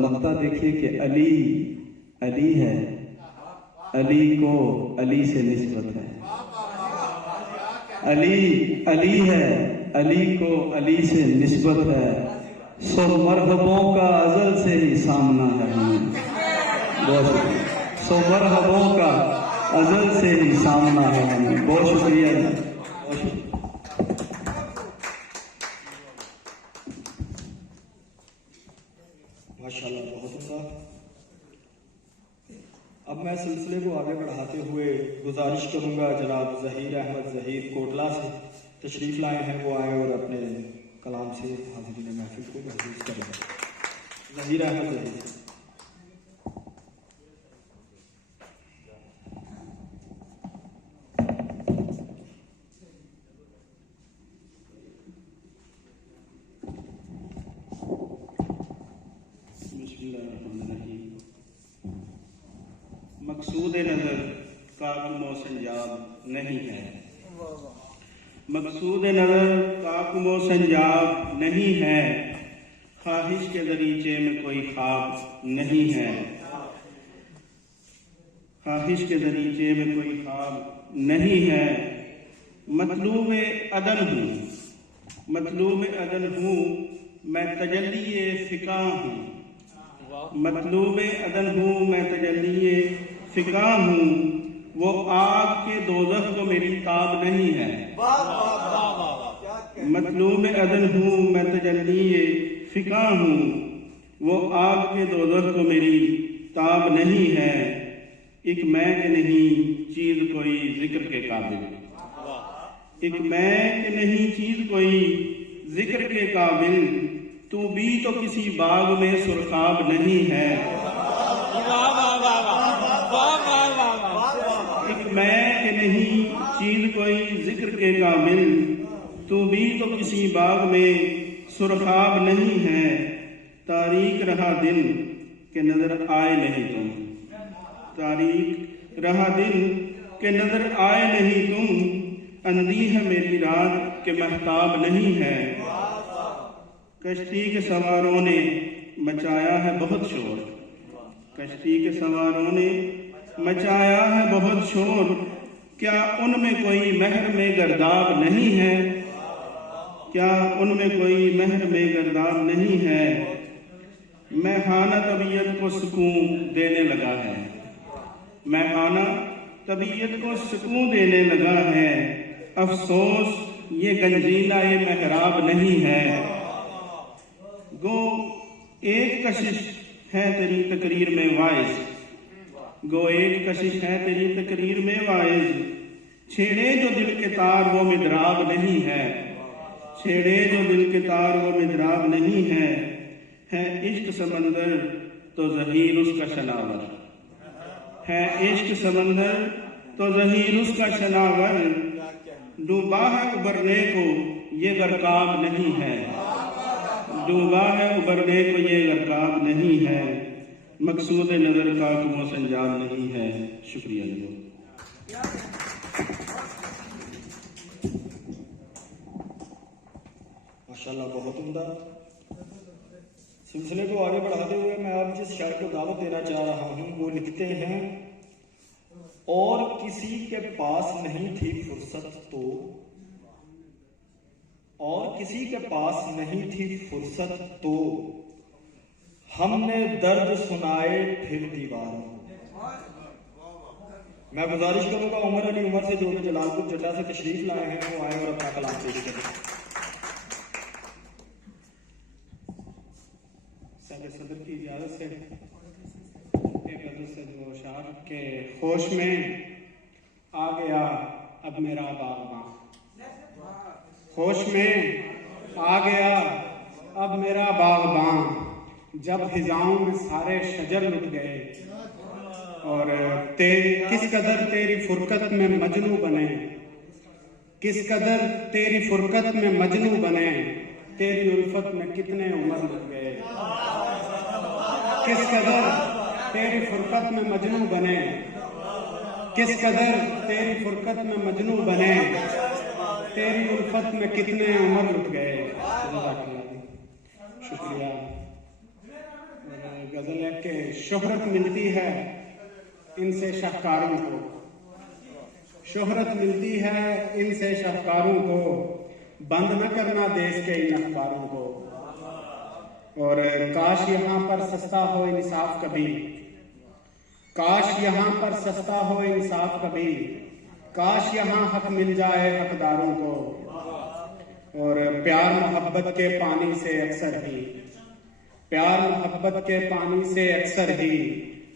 मक्ता देखिए कि अली अली है, अली को अली से निस्बत है, अली अली है, अली को अली से निस्बत है। सो मरहबों का अजल से ही सामना है हमें, सो मरहबों का अजल से ही सामना है हमें। बहुत शुक्रिया। माशाल्लाह, बहुत अच्छा। अब मैं सिलसिले को आगे बढ़ाते हुए गुजारिश करूंगा जनाब ज़हीर अहमद ज़हीर कोटला से तशरीफ लाए हैं, वो आए और अपने कलाम से हाज़रीन महफिल को महसूस करें। ज़हीर अहमद ज़हीर। मकसूद नजर काकुमो संजाब नहीं है, मकसूद नजर काकुमो संजाब नहीं है, ख्वाहिश के दरीचे में कोई ख्वाब नहीं है, ख्वाहिश के दरीचे में कोई ख्वाब नहीं है। मतलूब अदन हूँ, मतलूब अदन हूँ, मैं तजल्ली फिका हूँ, मतलूब अदन हूँ, मैं तजल्ली फिका हूँ। वो आग के दोज़ख को मेरी ताब नहीं है, मतलूब अदन हूँ, मैं तजल्ली फिका हूँ। वो आग के दोज़ख को मेरी ताब नहीं है। एक मैं के नहीं चीज कोई जिक्र के काबिल, एक मैं के नहीं चीज कोई जिक्र के काबिल, तू भी तो किसी बाग में सुरखाब नहीं है। एक मैं के नहीं चीज कोई जिक्र के काबिल, तू भी तो किसी बाग में सुरखाब नहीं है। तारीख रहा दिन के नजर आए नहीं तुम, तारीख रहा दिन के नजर आए नहीं तुम। अंधी है मेरी रात के महताब नहीं है। कश्ती के सवारों ने मचाया है बहुत शोर, कश्ती के सवारों ने मचाया है बहुत शोर, क्या उनमें कोई महर में गर्दाब नहीं है? क्या उनमें कोई महर में गर्दाब नहीं है? मैखाना तबीयत को सुकून देने लगा है, मैखाना तबीयत को सुकून देने लगा है। अफसोस ये गंजीना ये महराब नहीं है। गो एक कशिश है तेरी तकरीर में वाइज, गो एक कशिश है तेरी तकरीर में वाइज। छेड़े जो दिल के तार वो मिदराब नहीं है, छेड़े जो दिल के तार वो मिदराब नहीं है। इश्क समंदर तो ज़हीर उसका शनावर, है इश्क समंदर तो ज़हीर उसका शनावर। डूबा है उबरने को ये गरकाब नहीं है, डूबा है उबरने को ये गरकाब नहीं है। मकसूद नजर का वो संजाम नहीं है। शुक्रिया जी। माशाल्लाह, बहुत उम्दा। सिलसिले को आगे बढ़ाते हुए मैं अब जिस शायर को दावत देना चाह रहा हूँ वो लिखते हैं, और किसी के पास नहीं थी फुर्सत तो, और किसी के पास नहीं थी फुर्सत तो, हमने दर्द सुनाए फिर दीवारों को। मैं गुजारिश करूंगा उमर अली उमर से जो कि जलालपुर जड्डा से तशरीफ लाए हैं वो आए और अपना कलाम पेश करें। सदर की इजाजत से एक गजल से जो शार के होश में आ गया अब मेरा बागबां, होश में आ गया अब मेरा बागबां, जब हिजाओं में सारे शजर लुट गए, और किस कदर तेरी फुरकत में मजनू बने, किस कदर तेरी फुरकत में मजनू बने, तेरी उल्फत में कितने उम्र लग गए। किस कदर तेरी फुरकत में मजनू बने, किस कदर तेरी फुरकत में मजनू बने, तेरी उल्फत में कितने उम्र लुट गए। शुक्रिया। गजल है कि शोहरत मिलती है इनसे शाहकारों को, शोहरत मिलती है इनसे शाहकारों को, बंद न करना देश के इन अखबारों को। और काश यहाँ पर सस्ता हो इंसाफ कभी, काश यहाँ पर सस्ता हो इंसाफ कभी, काश यहाँ हक मिल जाए हकदारों को। और प्यार मोहब्बत के पानी से अक्सर ही, प्यार मोहब्बत के पानी से अक्सर ही,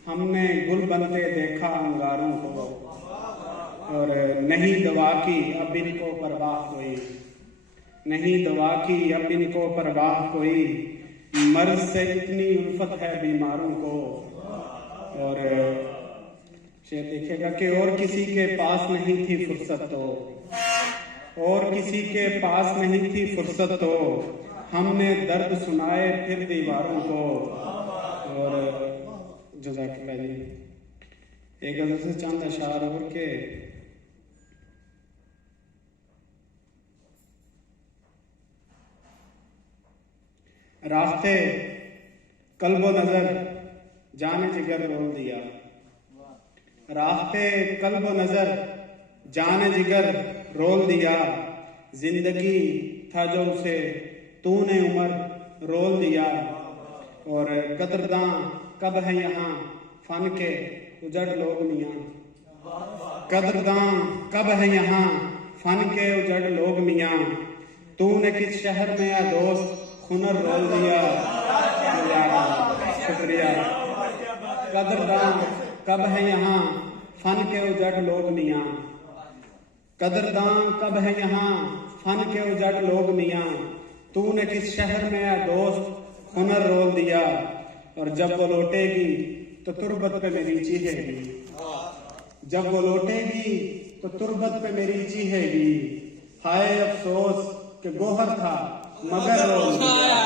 हमने गुल बनते देखा अंगारों को। और नहीं दवा की अब इनको परवाह कोई, नहीं दवा की अब इनको परवाह कोई, मर्ज से इतनी उल्फत है बीमारों को। और शेर देखिएगा कि और किसी के पास नहीं थी फुर्सत तो, और किसी के पास नहीं थी फुर्सत तो, हमने दर्द सुनाए फिर दीवारों को। और जज़ाकल्लाह जी। एक गजल से चंद अशार और के रास्ते कल्बो नजर जाने जिगर रोल दिया, रास्ते कल्बो नजर जाने जिगर रोल दिया, जिंदगी था जो उसे तूने उम्र रोल दिया। और कदरदां कब है यहाँ फन के उजड़ लोग मियाँ, कदरदां कब है यहाँ फन के उजड़ लोग मियाँ, तूने किस शहर में या दोस्त हुनर रोल दिया। शुक्रिया। कदरदां कब है यहाँ फन के उजड़ लोग मियाँ, कदरदां कब है यहाँ फन के उजड़ लोग मियाँ, तूने किस शहर में या दोस्त हुनर रोल दिया। और जब वो लौटेगी तो तुरबत पे मेरी चीहेगी, जब वो लौटेगी तो तुरबत पे मेरी चीहेगी, हाय अफसोस कि गोहर था मगर रोल दिया।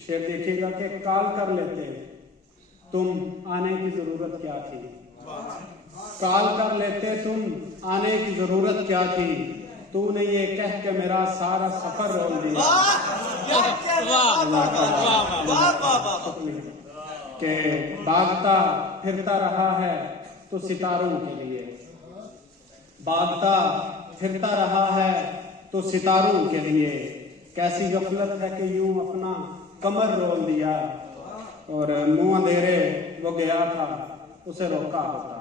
शेर देखिएगा कि काल कर लेते तुम आने की जरूरत क्या थी, काल कर लेते तुम आने की जरूरत क्या थी, तूने ये कह के मेरा सारा सफर रोल दिया कि भागता फिरता रहा है तो सितारों के लिए, भागता फिरता रहा है तो सितारों के लिए। कैसी गफलत है कि यूं अपना कमर रोल दिया, और मुंह अंधेरे वो गया था उसे रोका होता,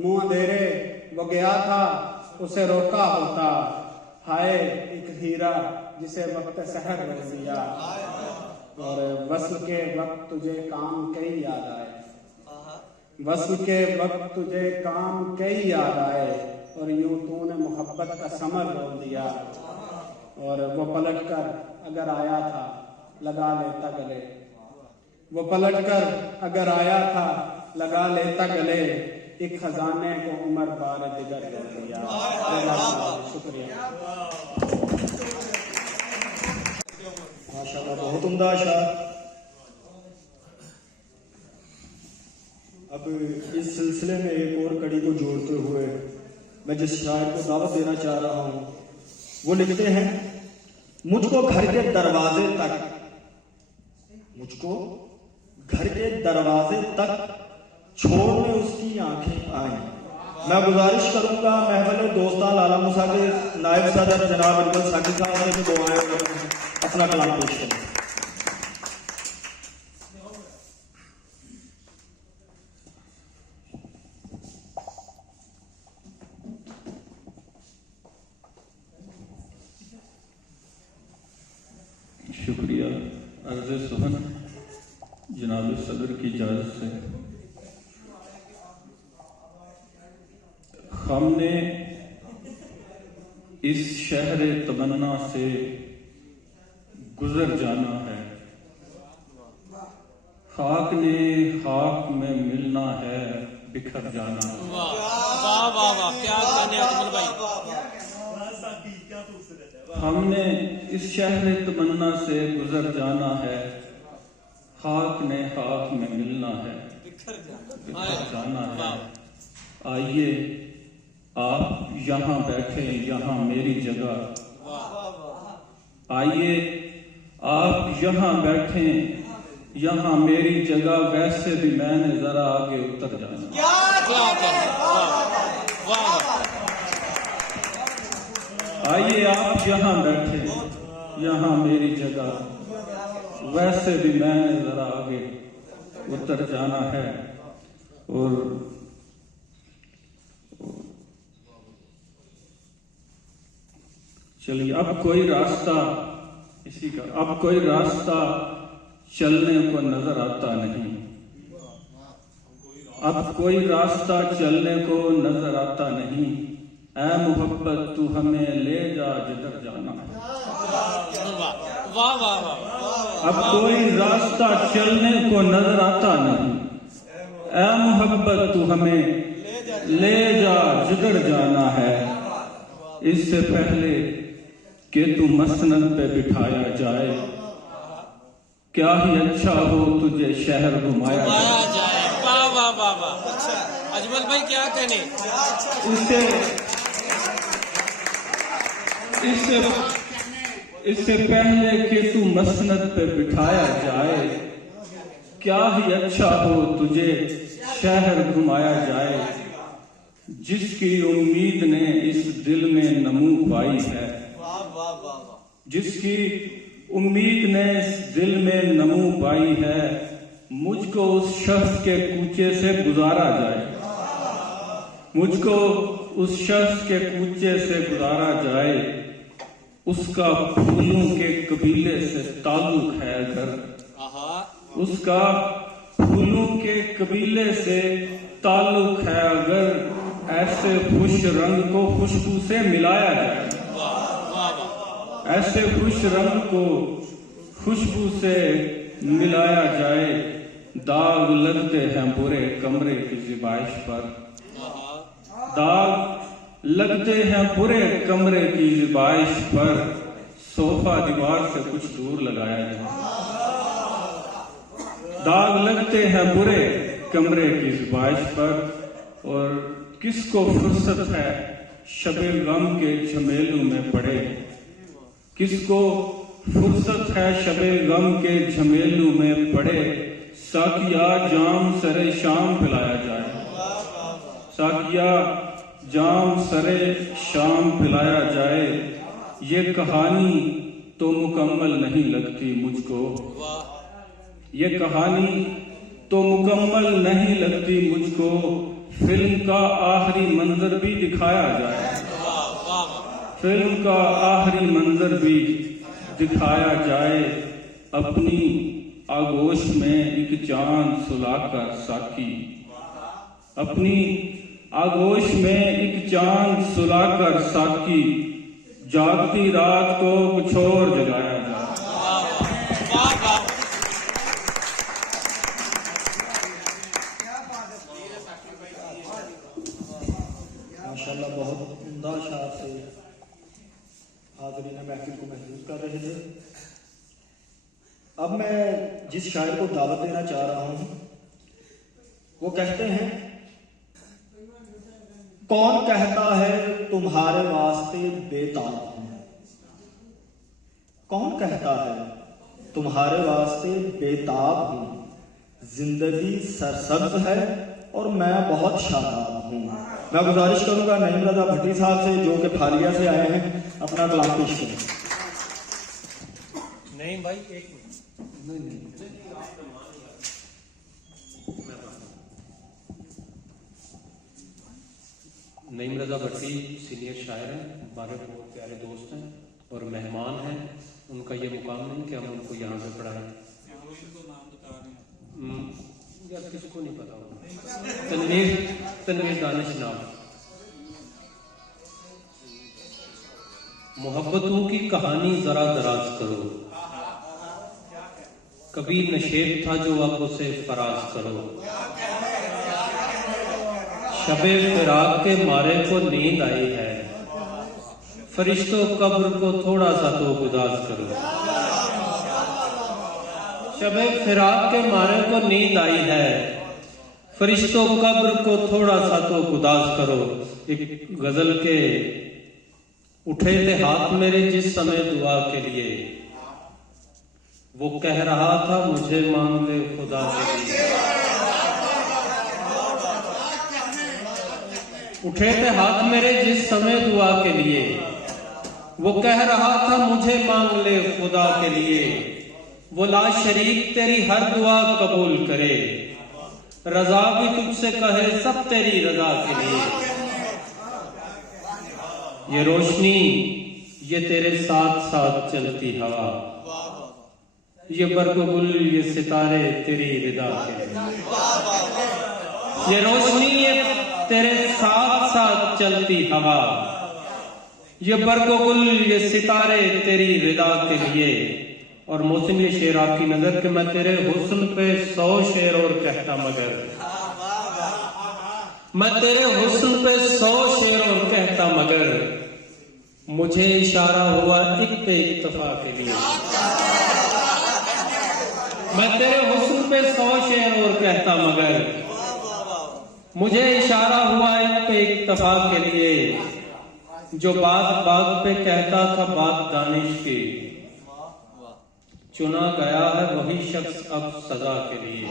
मुंह अंधेरे वो गया था उसे रोका होता। हाय एक हीरा जिसे वक्त सहर रोल दिया, और वस्ल के वक्त तुझे काम कई याद आए, वस्ल के वक्त तुझे काम कई याद आए, और यूं तूने मोहब्बत का समर रोल दिया। और वो पलट कर अगर आया था लगा लेता गले, वो पलट कर अगर आया था लगा लेता गले, एक खजाने को उम्र बार दिगर रोल दिया। शुक्रिया। माशाल्लाह, बहुत उम्दा शायर। अब इस सिलसिले में एक और कड़ी को जोड़ते हुए मैं जिस शायर को दावत देना चाह रहा हूं वो लिखते हैं, मुझको घर के दरवाजे तक, मुझको घर के दरवाजे तक छोड़ने उसकी आंखें आई। मैं गुजारिश करूंगा महफिल दोस्तान लाला मूसा के नायब सदर जनाब अब्दुल साकिब साहब से दुआएं अपना कलाम पेश करें। शुक्रिया। अर्ज़ सुहन जनाब सदर की इजाज़त से हमने इस शहर तमन्ना से गुजर जाना है, खाक ने खाक में मिलना है, बिखर जाना है। वाह वाह वाह, क्या गाने अकमल भाई। हमने इस शहर तमन्ना से गुजर जाना है, खाक ने खाक में मिलना है, बिखर जाना है। आइए आप यहाँ बैठे, यहाँ मेरी जगह। आइए आप यहाँ बैठे, यहाँ मेरी जगह, वैसे भी मैंने जरा आगे उतर जाना। आइए आप यहाँ बैठे, यहाँ मेरी जगह, वैसे भी मैंने जरा आगे उतर जाना है। और चलिए, अब कोई रास्ता इसी का, अब कोई रास्ता चलने को नजर आता नहीं, अब कोई रास्ता चलने को नजर आता नहीं। ऐ मोहब्बत तू हमें ले जा जिधर जाना है। वाह वाह वाह। अब कोई रास्ता चलने को नजर आता नहीं, ऐ मोहब्बत तू हमें ले जा जिधर जाना है। इससे पहले कि तू मसनद पे बिठाया जाए, क्या ही अच्छा हो तुझे शहर घुमाया जाए। वाह वाह वाह वाह। अजमल भाई क्या कहने। इससे पहले कि तू मसनद पे बिठाया जाए, क्या ही अच्छा हो तुझे शहर घुमाया जाए। जिसकी उम्मीद ने इस दिल में नमू पाई है, जिसकी उम्मीद ने इस दिल में नमू पाई है, मुझको उस शख्स के कूचे से गुजारा जाए, मुझको उस शख्स के कूचे से गुजारा जाए। उसका फूलों के कबीले से ताल्लुक है अगर, उसका फूलों के कबीले से ताल्लुक है अगर, ऐसे खुश रंग को खुशबू से मिलाया जाए, ऐसे खुश रंग को खुशबू से मिलाया जाए। दाग लगते हैं बुरे कमरे की ज़िबाइश पर, दाग लगते हैं बुरे कमरे की ज़िबाइश पर, सोफा दीवार से कुछ दूर लगाया जाए। दाग लगते हैं बुरे कमरे की ज़िबाइश पर, और किसको फुर्सत है शबे गम के झमेलों में पड़े। किसको फुर्सत है शबे गम के झमेलों में पड़े, साकिया जाम सरे शाम पिलाया जाए। साकिया जाम सरे शाम पिलाया जाए। ये कहानी तो मुकम्मल नहीं लगती मुझको, ये कहानी तो मुकम्मल नहीं लगती मुझको, फिल्म का आखिरी मंजर भी दिखाया जाए। फिल्म का आखिरी मंजर भी दिखाया जाए। अपनी आगोश में एक चांद सुलाकर साकी, अपनी आगोश में एक चांद सुलाकर साकी, जागती रात को कुछ और जगाया जाए। माशाल्लाह बहुत उम्दा शार से हाज़रीन महफिल को महसूस कर रहे थे। अब मैं जिस शायर को दावत देना चाह रहा हूं वो कहते हैं, कौन कहता है तुम्हारे वास्ते बेताब हूं, कौन कहता है तुम्हारे वास्ते बेताब हूं, जिंदगी सरसब्ज है और मैं बहुत शादाब हूं। मैं गुजारिश करूंगा नईम रजा भट्टी साहब से, जो कि फालिया से आए हैं, अपना कलाम पेश करें। नहीं भाई, एक मिनट। नईम रजा भट्टी सीनियर शायर हैं, हमारे बहुत प्यारे दोस्त हैं और मेहमान हैं। उनका ये मुकाम नहीं कि हम उनको यहाँ पे पढ़ाएं। यार किसको नहीं पता होगा। तनवीर दानिश नाम। मोहब्बतों की कहानी जरा दराज करो, कभी नशेब था जो अब उसे फराज करो। शबे फिराक के मारे को नींद आई है, फरिश्तों कब्र को थोड़ा सा तो गुदाज करो। शबे फिराक के मारे को नींद आई है, फरिश्तों कब्र को थोड़ा सा तो गुदाज करो। एक गजल के उठे थे हाथ मेरे जिस समय दुआ के लिए, वो कह रहा था मुझे मांग ले खुदा के लिए। उठे थे हाथ मेरे जिस समय दुआ के लिए, वो कह रहा था मुझे मांग ले खुदा के लिए। वो ला शरीक तेरी हर दुआ कबूल करे, रजा भी तुझसे कहे सब तेरी रजा के लिए। ये रोशनी ये तेरे साथ साथ चलती हवा, ये बरगुल ये सितारे तेरी रिदा के लिए। ये रोशनी ये तेरे साथ साथ चलती हवा, ये बरगुल ये सितारे तेरी रिदा के लिए। और मौसम ये शेर आपकी नजर के मैं तेरे हुस्न पे 100 शेर और कहता मगर, मैं तेरे हुस्न पे 100 शेर और कहता मगर, मुझे इशारा हुआ एक पे इत्तफा के लिए। मैं तेरे हुस्न पे 100 शेर और कहता मगर, मुझे इशारा हुआ एक पे इत्तफा के लिए। जो बात बात पे कहता था बात दानिश की, चुना गया है वही शख्स अब सजा के लिए।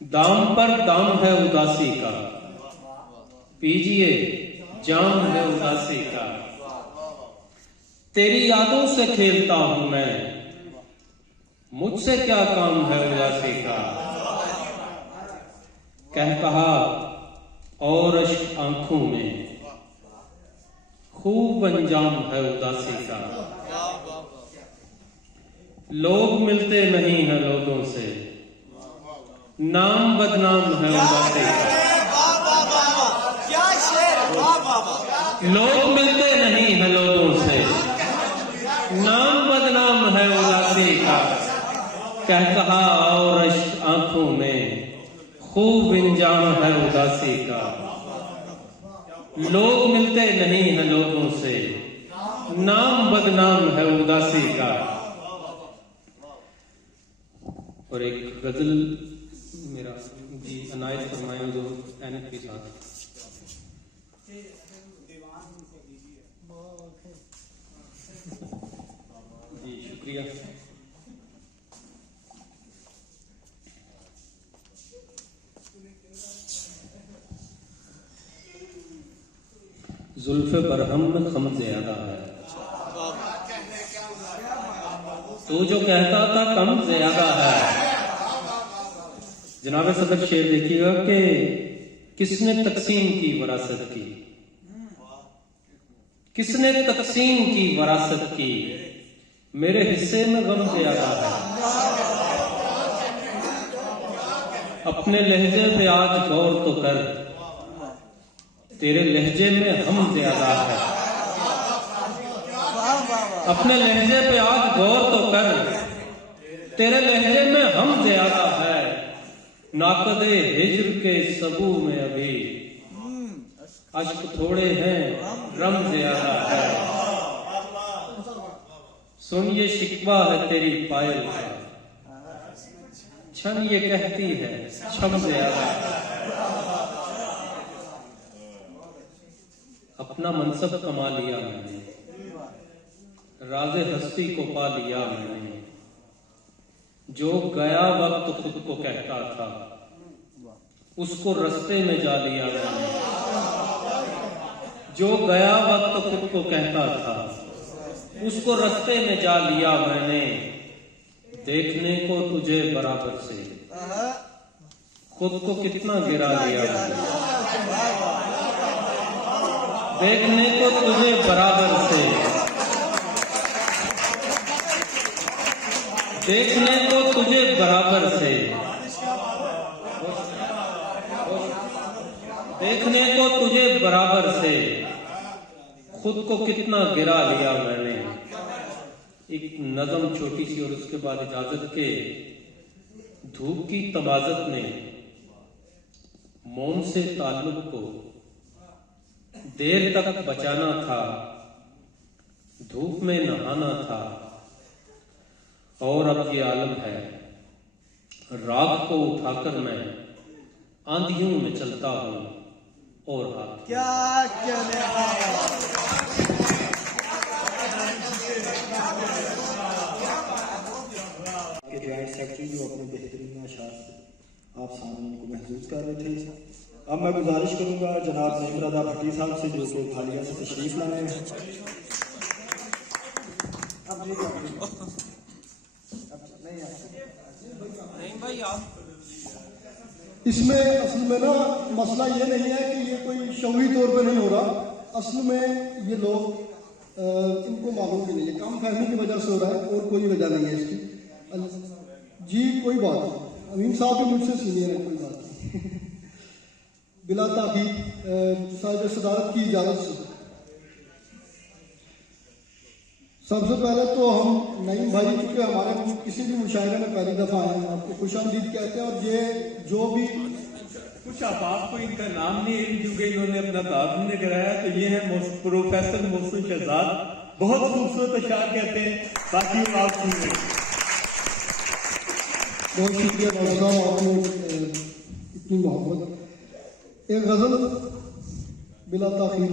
दाम पर दाम है उदासी का, पीजिए जाम है उदासी का। तेरी यादों से खेलता हूं मैं, मुझसे क्या काम है उदासी का। कह कहा और अश्क आंखों में, खूब अंजाम है उदासी का। लोग मिलते नहीं हैं लोगों से, नाम बदनाम है उदासी का। लोग मिलते नहीं हैं लोगों से, नाम बदनाम है उदासी का। कह कहा और अश्क आंखों में, खूब इंजाम है उदासी का। लोग मिलते नहीं हैं लोगों से, नाम बदनाम है उदासी का। और एक गजल मेरा जी अनायत फरमाए जो एनएफ के साथ। शुक्रिया। जुल्फ़े बरहम में खम ज्यादा है, तू जो कहता था कम ज्यादा है। जनाब सदर शेर देखिएगा कि किसने तकसीम की वरासत की, किसने तकसीम की वरासत की, मेरे हिस्से में गम ज्यादा है। अपने लहजे पे आज गौर तो कर, तेरे लहजे में हम ज्यादा है। अपने लहजे पे आज गौर तो कर, तेरे लहजे में हम ज्यादा है। नाकदे हिज्र के सबू में अभी अश्क थोड़े हैं, रम ज्यादा है। सुन ये शिकवा है तेरी पायल का, छन ये कहती है छम ज्यादा है। अपना मनसब कमा लिया मैंने, राज़े हस्ती को पा लिया मैंने। जो गया वक्त खुद को कहता था, उसको रास्ते में जा लिया मैंने। जो गया वक्त खुद को कहता था, उसको रास्ते में जा लिया मैंने। देखने को तुझे बराबर से, खुद को कितना गिरा लिया मैंने। देखने को तुझे बराबर से, देखने को तुझे बराबर से, देखने को तुझे बराबर से, खुद को कितना गिरा लिया मैंने। एक नज़म छोटी सी और उसके बाद इजाजत के। धूप की तमाजत ने मौन से ताल्लुक को देर तक बचाना था, धूप में नहाना था। और अब ये आलम है, राग को उठाकर मैं आंधियों में चलता हूं और हाथ क्या चलेगा। के जॉइंट सेक्रेटरी जो अपने बेहतरीन अशार आप सामने इनको महसूस कर रहे थे। अब मैं गुजारिश करूंगा जनाब निमरदा भट्टी साहब से, जो कि खालिया से तशरीफ लाए हैं। इसमें असल में ना मसला ये नहीं है कि ये कोई शौरी तौर पे नहीं हो रहा। असल में ये लोग इनको मालूम भी नहीं है, कम फहमी की वजह से हो रहा है और कोई वजह नहीं है इसकी। जी कोई बात नहीं, अमीन साहब भी मुझसे सीनियर है, कोई बात नहीं। बिला ताकीद साहिब सदारत की इजाज़त से सबसे पहले तो हम नईम भाई, चूँकि हमारे किसी भी मुशायरे में पहली दफ़ा आए हैं, आपको खुशामदीद कहते हैं। और ये जो भी कुछ आपको इनका नाम नहीं है, क्योंकि इन्होंने अपना तारुफ नहीं कराया। तो ये है प्रोफेसर मोहसिन शहजाद, बहुत खूबसूरत अशार कहते हैं, बाकी वो आप सुन रहे। बहुत शुक्रिया डॉक्टर साहब, आपने इतनी मोहब्बत। एक गज़ल बिला ताखीर।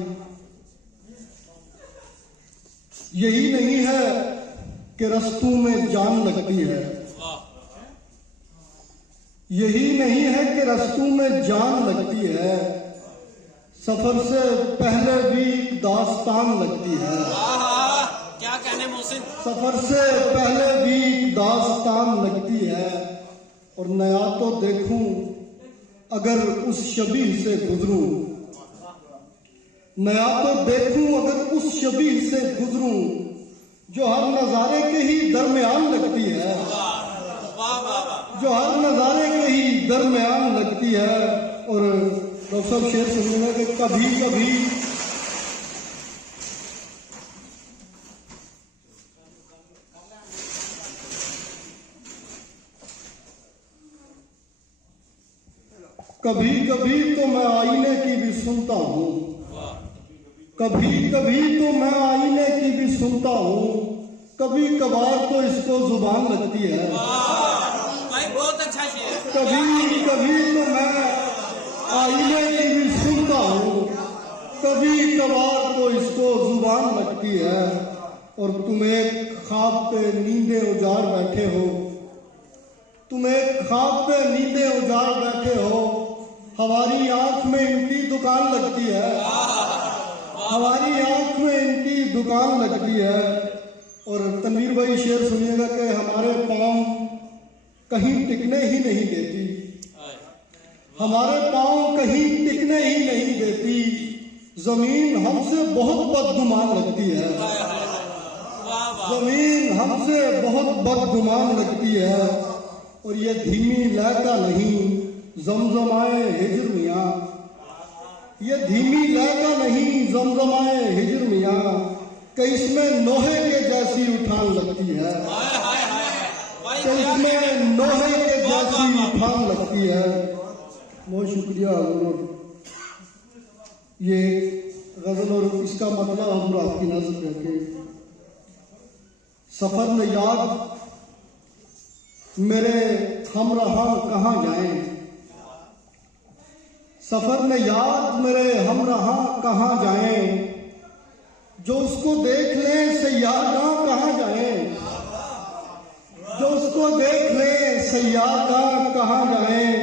यही नहीं है कि रस्तों में जान लगती है, यही नहीं है कि रस्तों में जान लगती है, सफर से पहले भी दास्तान लगती है। क्या कहने मोहसिन। सफर से पहले भी दास्तान लगती है, और नया तो देखूं अगर उस शबीह से गुजरूं, नया तो देखूं अगर उस शबीह से गुजरूं, जो हर नजारे के ही दरमियान लगती है, जो हर नजारे के ही दरमियान लगती है। और डॉक्टर साहब शेर सुनूंगा कि कभी कभी कभी कभी तो मैं आईने की भी सुनता हूँ, कभी कभी तो मैं आईने की भी सुनता हूँ, कभी कभार तो इसको जुबान लगती है। बहुत अच्छा शेर। कभी कभी तो मैं आईने की भी सुनता हूँ, कभी कभार तो इसको जुबान लगती है। और तुम एक ख्वाब पे नींदे उजाड़ बैठे हो, तुम एक ख्वाब पे नींदे उजाड़ बैठे हो। हमारी आंख में इनकी दुकान लगती है, हमारी आंख में इनकी दुकान लगती है। और तनवीर भाई शेर सुनिएगा कि हमारे पाँव कहीं टिकने ही नहीं देती, हमारे पाँव कहीं टिकने ही नहीं देती। जमीन हमसे बहुत बदगुमान लगती है, जमीन हमसे बहुत बदगुमान लगती है। और ये धीमी लहका नहीं जमजमाए हिजर मियाँ, ये धीमी लहका नहीं जमजमाए हिजर मियाँ, कि इसमें नोहे के जैसी उठान लगती है, कि इसमें नोहे के जैसी उठान लगती है। बहुत शुक्रिया हुजूर। ये गजल और इसका मतलब हम आपकी नजर करके सफर में याद मेरे हमराह कहाँ जाएं, सफर में याद मेरे हमराह कहाँ जाएं, जो उसको देख ले सैयारा कहाँ जाएं, जो उसको देख ले सैयारा कहाँ जाएं।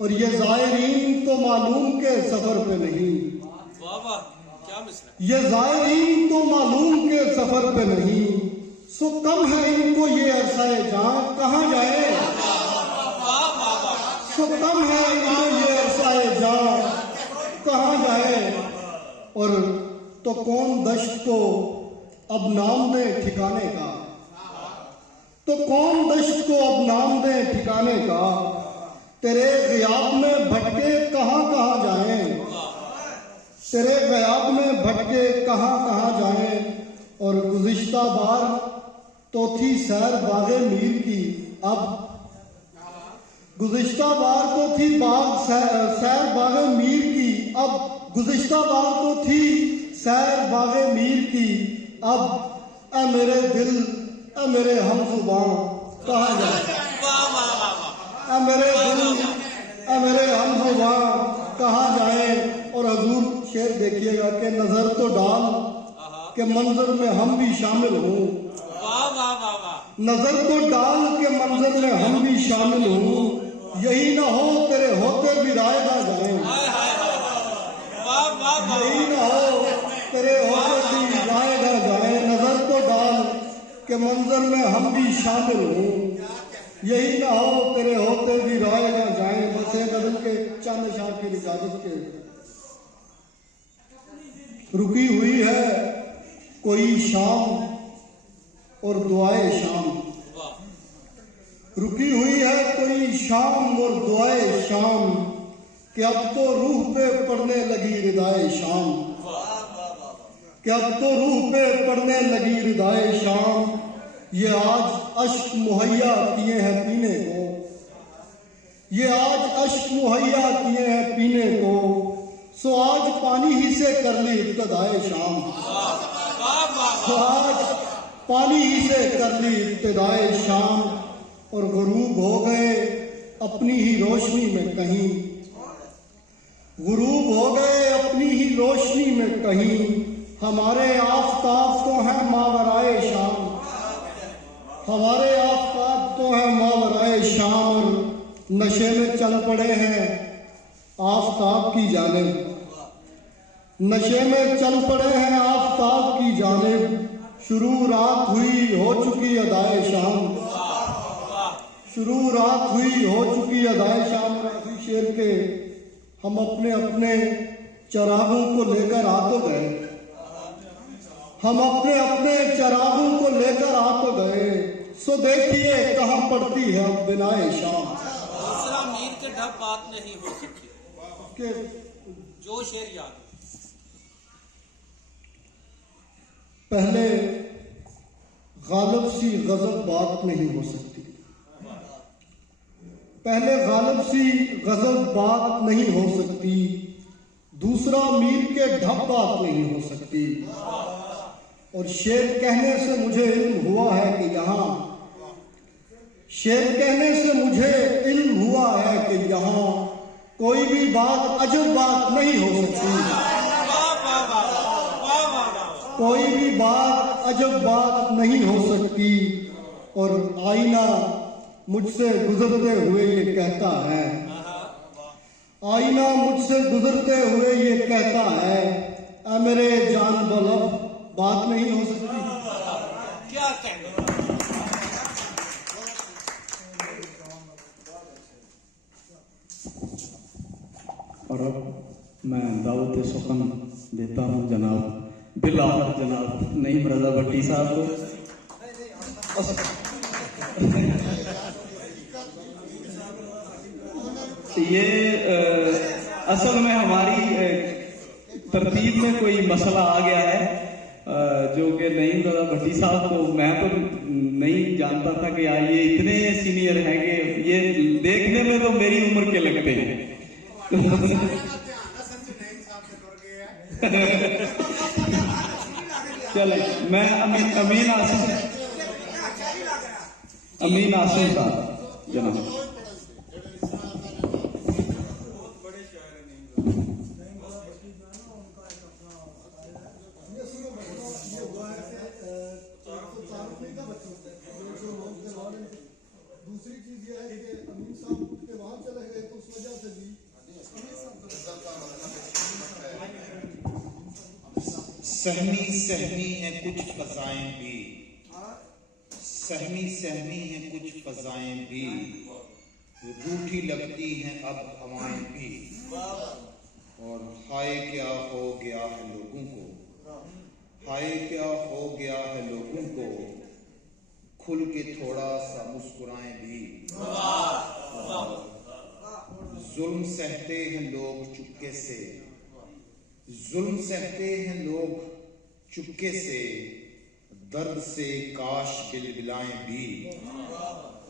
और ये ज़ायरीन तो मालूम के सफर पे नहीं, ये ज़ायरीन तो मालूम के सफर पे नहीं, सो कम है इनको ये अरसाए जहां कहाँ जाए, सो कम है इनको ये अरसाए जहां कहाँ जाए। और तो कौन दश्त को अब नाम दे ठिकाने का, तो कौन दश्त को अब नाम दे ठिकाने का, तेरे ग़याब में भटके कहाँ कहाँ जाएं, तेरे ग़याब में भटके कहाँ कहाँ जाएं। और गुज़िश्ता बार तो थी सैर बाग़े मीर की, अब गुज़िश्ता बार तो थी सैर बाग़े मीर की, अब गुज़िश्ता बार तो थी सैर बाग़े मीर की, अब ए मेरे दिल ए मेरे हमज़ुबां कहाँ जाए, मेरे दिल मेरे हमज़ुबां कहाँ जाए। और हजूर शेर देखिएगा कि नजर तो डाल के मंजर में हम भी शामिल हों, नजर तो डाल के मंजर में हम भी शामिल हों, यही ना हो तेरे होते भी रायगा जाए, यही ना हो तेरे होते भी रायगा जाए। नजर तो डाल के मंजर में हम भी शामिल हों, यही ना हो तेरे होते भी राय ना जाए। बस एक गजल के चंद शाह की इजाजत के रुकी हुई है कोई शाम और दुआए शाम, रुकी हुई है कोई शाम और दुआए शाम, कि अब तो रूह पे पड़ने लगी रिदाए शाम, कि अब तो रूह पे पड़ने लगी रिदाए शाम। ये आज अश्क मुहैया किए हैं पीने को, ये आज अश्क मुहैया किए हैं पीने को, सो आज पानी ही से कर ली इब्तिदाए शाम, सो आज पानी ही से कर ली इब्तिदाए शाम। और गुरूब हो गए अपनी ही रोशनी में कहीं, गुरूब हो गए अपनी ही रोशनी में कहीं, हमारे आफताब तो है मावराए शाम, हमारे आफताब तो है मावराए शाम। और नशे में चल पड़े हैं आफताब की जानिब, नशे में चल पड़े हैं आफताब की जानिब, शुरू रात हुई हो चुकी अदाए शाम, शुरू रात हुई हो चुकी अदाए शाम। राफी शेर के हम अपने अपने चरागों को लेकर आ तो गए, हम अपने अपने चरागों को लेकर आ तो गए, सो देखिए कहाँ पड़ती है अब बिनाए शाम। मीर के ढब बात नहीं हो सकती, जो शेर याद पहले गालिब सी गजब बात नहीं हो सकती, पहले गालिब सी गजब बात नहीं हो सकती, दूसरा मीर के ढब बात नहीं हो सकती। और शेर कहने से मुझे इल्म हुआ है कि यहाँ, शेर कहने से मुझे इल्म हुआ है कि यहाँ कोई भी बात अजब बात नहीं हो सकती, कोई भी बात अजब बात नहीं हो सकती, और आईना मुझसे गुजरते हुए ये कहता है, आईना मुझसे गुजरते हुए ये कहता है, आ मेरे जान बलब बात नहीं हो सकती। क्या कहते और अब मैं दावत सुखन देता हूँ जनाब बिलावल जनाब नईम रजा भट्टी साहब को। ये असल में हमारी तरतीब में कोई मसला आ गया है, जो कि नईम रजा भट्टी साहब को मैं तो नहीं जानता था कि यार ये इतने सीनियर हैं कि ये देखने में तो मेरी उम्र के लगते हैं। चले मैं अमीन आसिम साहब जनाब। दूसरी चीज ये है कि अमीन साहब उठ के वहां चले गए, तो उस वजह से भी सहमी सहमी है कुछ फजाएं भी, सहमी सहमी है कुछ फजाएं भी, रूठी लगती हैं अब हवाएं भी, और हाय क्या हो गया है लोगों को, हाय क्या हो गया है लोगों को, खुल के थोड़ा सा मुस्कुराएं भी। जुल्म सहते हैं लोग चुपके से, जुल्म सहते हैं लोग चुपके से, दर्द से काश बिलबिलाएं भी,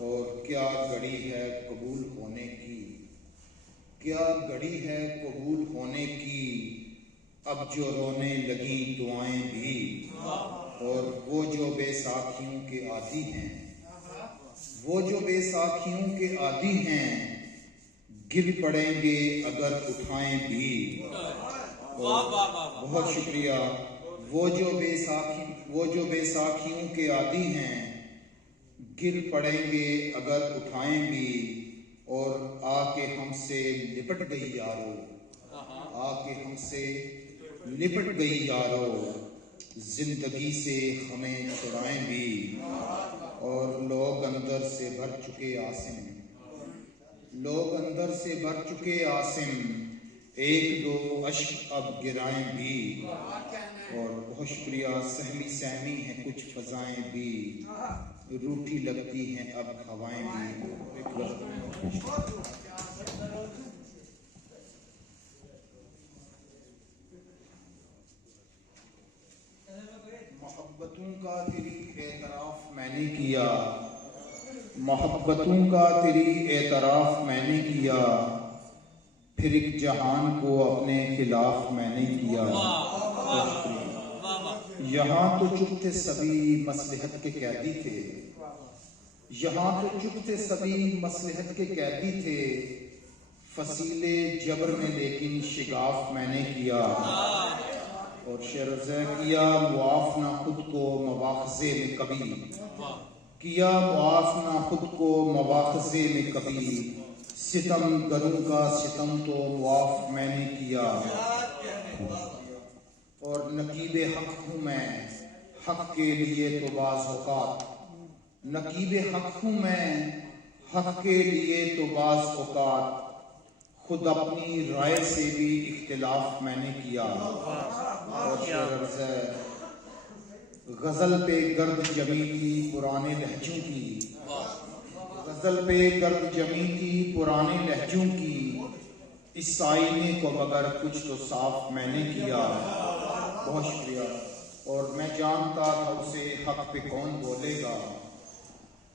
और क्या घड़ी है कबूल होने की, क्या घड़ी है कबूल होने की, अब जो रोने लगी दुआएं भी, और वो जो बेसाखियों के आदी हैं, वो जो बेसाखियों के आदी हैं, गिर पड़ेंगे अगर उठाएं भी। बहुत शुक्रिया। वो जो बेसाखियों के आदी हैं, गिर पड़ेंगे अगर उठाएं भी, और आके हमसे लिपट गई यारो, आके हमसे लिपट गई यारो, जिंदगी से हमें छुड़ाएं भी, और लोग अंदर से भर चुके आसिम, लोग अंदर से भर चुके आसिम, एक दो अश्क अब गिराएं भी, और बहुत शुक्रिया। सहमी सहमी है कुछ फजाएं भी, रूठी लगती हैं अब हवाएं भी। मोहब्बतों का तेरी एतराफ मैंने किया, मोहब्बतों का तेरी एतराफ मैंने किया, फिर एक जहान को अपने खिलाफ मैंने किया। यहाँ तो चुप थे सभी मसलहत के कैदी थे, यहाँ तो चुप थे सभी मसलहत के कैदी थे, फसीले जबर में लेकिन शिगाफ मैंने किया, और शेरज़े किया मुआफ ना खुद को मवाख़ज़े में कभी, किया मुआफ ना खुद को मवाख़ज़े में कभी, सितम गरों का सितम तो मुआफ मैंने किया, और नकीबे हक हूँ मैं हक के लिए तो बाज़ औक़ात, नकीबे हक हूँ मैं हक के लिए तो बाज़ औक़ात, खुद अपनी राय से भी इख्तिलाफ मैंने किया, और गजल पे गर्द जमी थी पुराने लहजों की, गजल पे गर्द जमी थी पुराने लहजों की, इस आईने को मगर कुछ तो साफ मैंने किया। बहुत शुक्रिया। और मैं जानता था उसे हक पे कौन बोलेगा,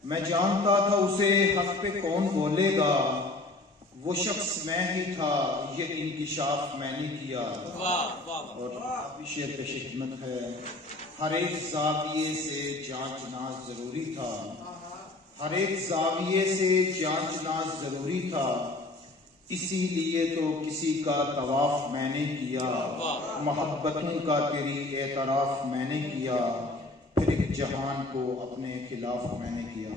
मैं जानता था उसे हक पे कौन बोलेगा, वो शख्स मैं ही था, ये इंकिशाफ मैंने किया। और शेर पेश खिदमत है, हर एक जाविये से जांचना जरूरी था, हर एक जाविये से जांचना जरूरी था, इसीलिए तो किसी का तवाफ मैंने किया, मोहब्बतों का तेरी एतराफ मैंने किया, फिर एक जहान को अपने खिलाफ मैंने किया।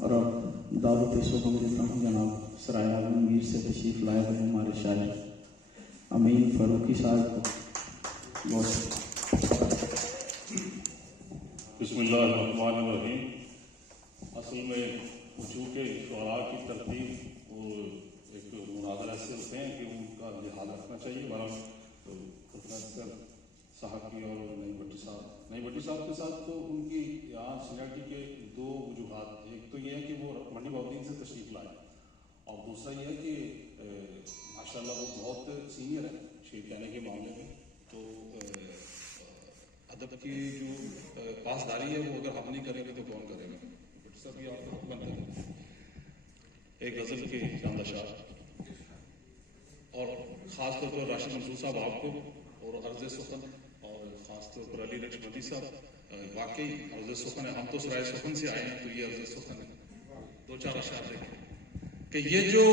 और अब दावत पेशों को देता हूँ जनाब सराय आलमगीर से तशरीफ लाए हुए हमारे शायर अमीन फारूकी साहब को। बिस्मिल्लाहिर्रहमानिर्रहीम। असल में चूँकि शुअरा की तरतीब वो एक मुनाज़रा से होते हैं कि उनका लिहाज रखना चाहिए, वरना तो प्रोफेसर साहब की और नई भट्टी साहब के साथ तो उनकी यहाँ सीनियरिटी के दो वजूहात, एक तो ये है कि वो मंडी बहुद्दीन से तशरीफ लाए और दूसरा ये है कि माशाल्लाह वो बहुत सीनियर है शेर कहने के मामले में। तो अदब की जो पासदारी है वो अगर हम नहीं करेंगे तो कौन करेगा? सब ये आपको हक बनता है। एक गज़ल के शानदार शार और ख़ासतौर पर राशिद मंसूर साहब आपको और अर्ज़ सुखन और ख़ासतौर पर अली नक्शबंदी साहब, वाकई अर्ज़ सुखन है। हम तो सराय सुखन से आए हैं तो ये अर्ज़ सुखन है। दो चार अशार देखें कि ये जो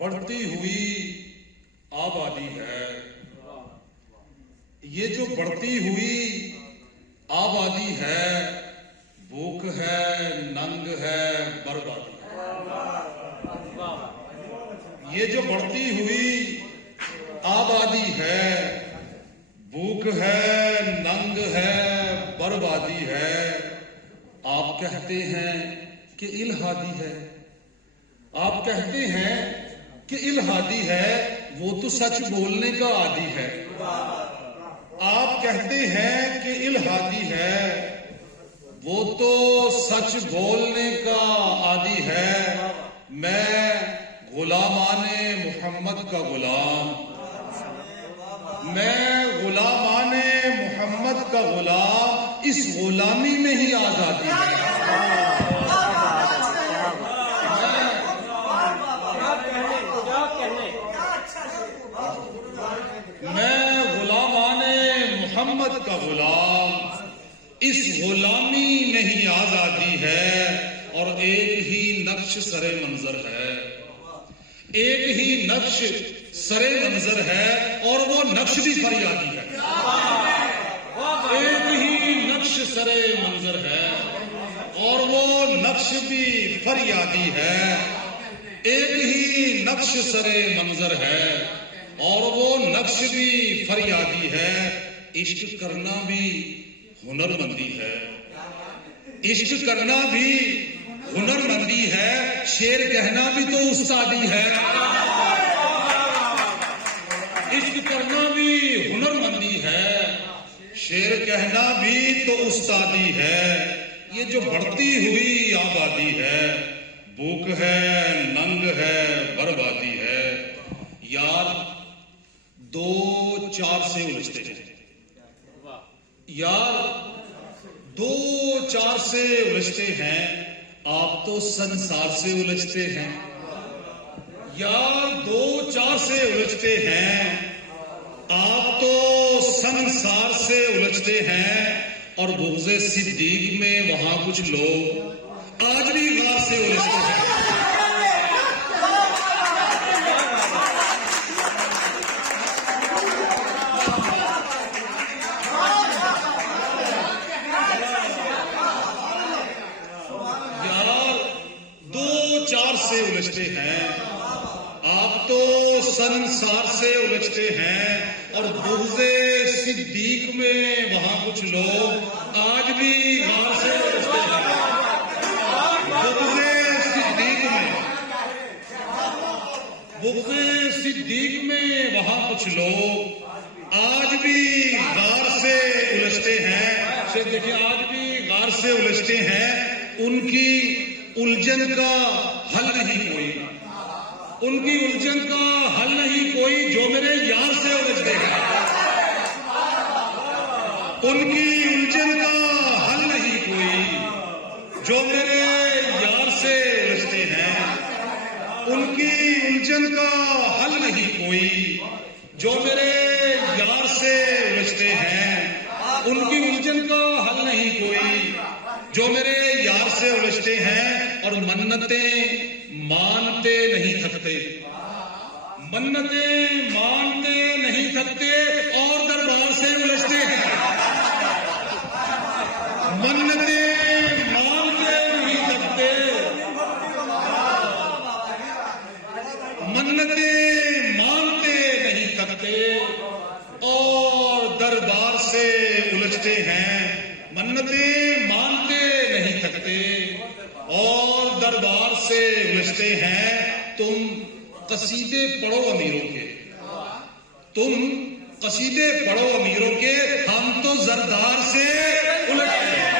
बढ़ती हुई आबादी है, ये जो बढ़ती हुई आबादी है, भूख है, नंग है, बर्बादी है। ये जो बढ़ती हुई आबादी है, भूख है, नंग है, बर्बादी है। आप कहते हैं कि इल्हादी है, आप कहते हैं कि इल्हादी है, वो तो सच बोलने का आदी है। आप कहते हैं कि इल्हादी है, वो तो सच बोलने का आदी है। मैं गुलामाने मुहम्मद का गुलाम, मैं गुलामाने मुहम्मद का गुलाम, इस गुलामी में ही आजादी है। मैं गुलामाने मुहम्मद का गुलाम, इस गुलामी में ही आजादी है। और एक ही नक्श सरे मंजर है, एक ही नक्श सरे मंजर है, और वो नक्श भी फरियादी है। एक ही नक्श सरे मंजर है और वो नक्श भी फरियादी है। एक ही नक्श सरे मंजर है और वो नक्श भी फरियादी है। इश्क करना भी हुनरमंदी है, इश्क करना भी हुनरमंदी है। शेर कहना भी तो उस्तादी है। इश्क करना भी हुनरमंदी है, शेर कहना भी तो उस्तादी है। ये जो बढ़ती हुई आबादी है, भूख है, नंग है, बर्बादी है। यार दो चार से उलझते हैं, यार दो चार से उलझते हैं। आप तो संसार से उलझते हैं। यार दो चार से उलझते हैं, आप तो संसार से उलझते हैं। और बुग़्ज़े सिद्दीक में वहां कुछ लोग आज भी गार से उलझते हैं। से उलझते हैं, आप तो संसार से उलझते हैं। और बुग़्ज़े सिद्दीक में वहां कुछ लोग आज भी गार से उलझते हैं। बुग़्ज़े सिद्दीक में वहां कुछ लोग आज भी गार से उलझते हैं। देखिए आज भी गार से उलझते हैं। उनकी उलझन का हल नहीं कोई, उनकी उलझन का हल नहीं कोई, जो मेरे यार से उलझते हैं। उनकी उलझन का हल नहीं कोई, जो मेरे यार से उलझते हैं। उनकी उलझन का हल नहीं कोई, जो मेरे यार से उलझते हैं, उनकी उलझन का हल नहीं कोई। जो मेरे यार से उलझते हैं और मन्नतें मानते नहीं थकते, मन्नतें मानते नहीं थकते और दरबार से उलझते हैं। मन्नतें मानते नहीं थकते, मन्नतें मानते नहीं थकते और दरबार से उलझते हैं। मन्नतें मानते नहीं थकते और दरबार से उलझते हैं। तुम कसीदे पढ़ो अमीरों के, तुम कसीदे पढ़ो अमीरों के, हम तो जरदार से उलझते हैं।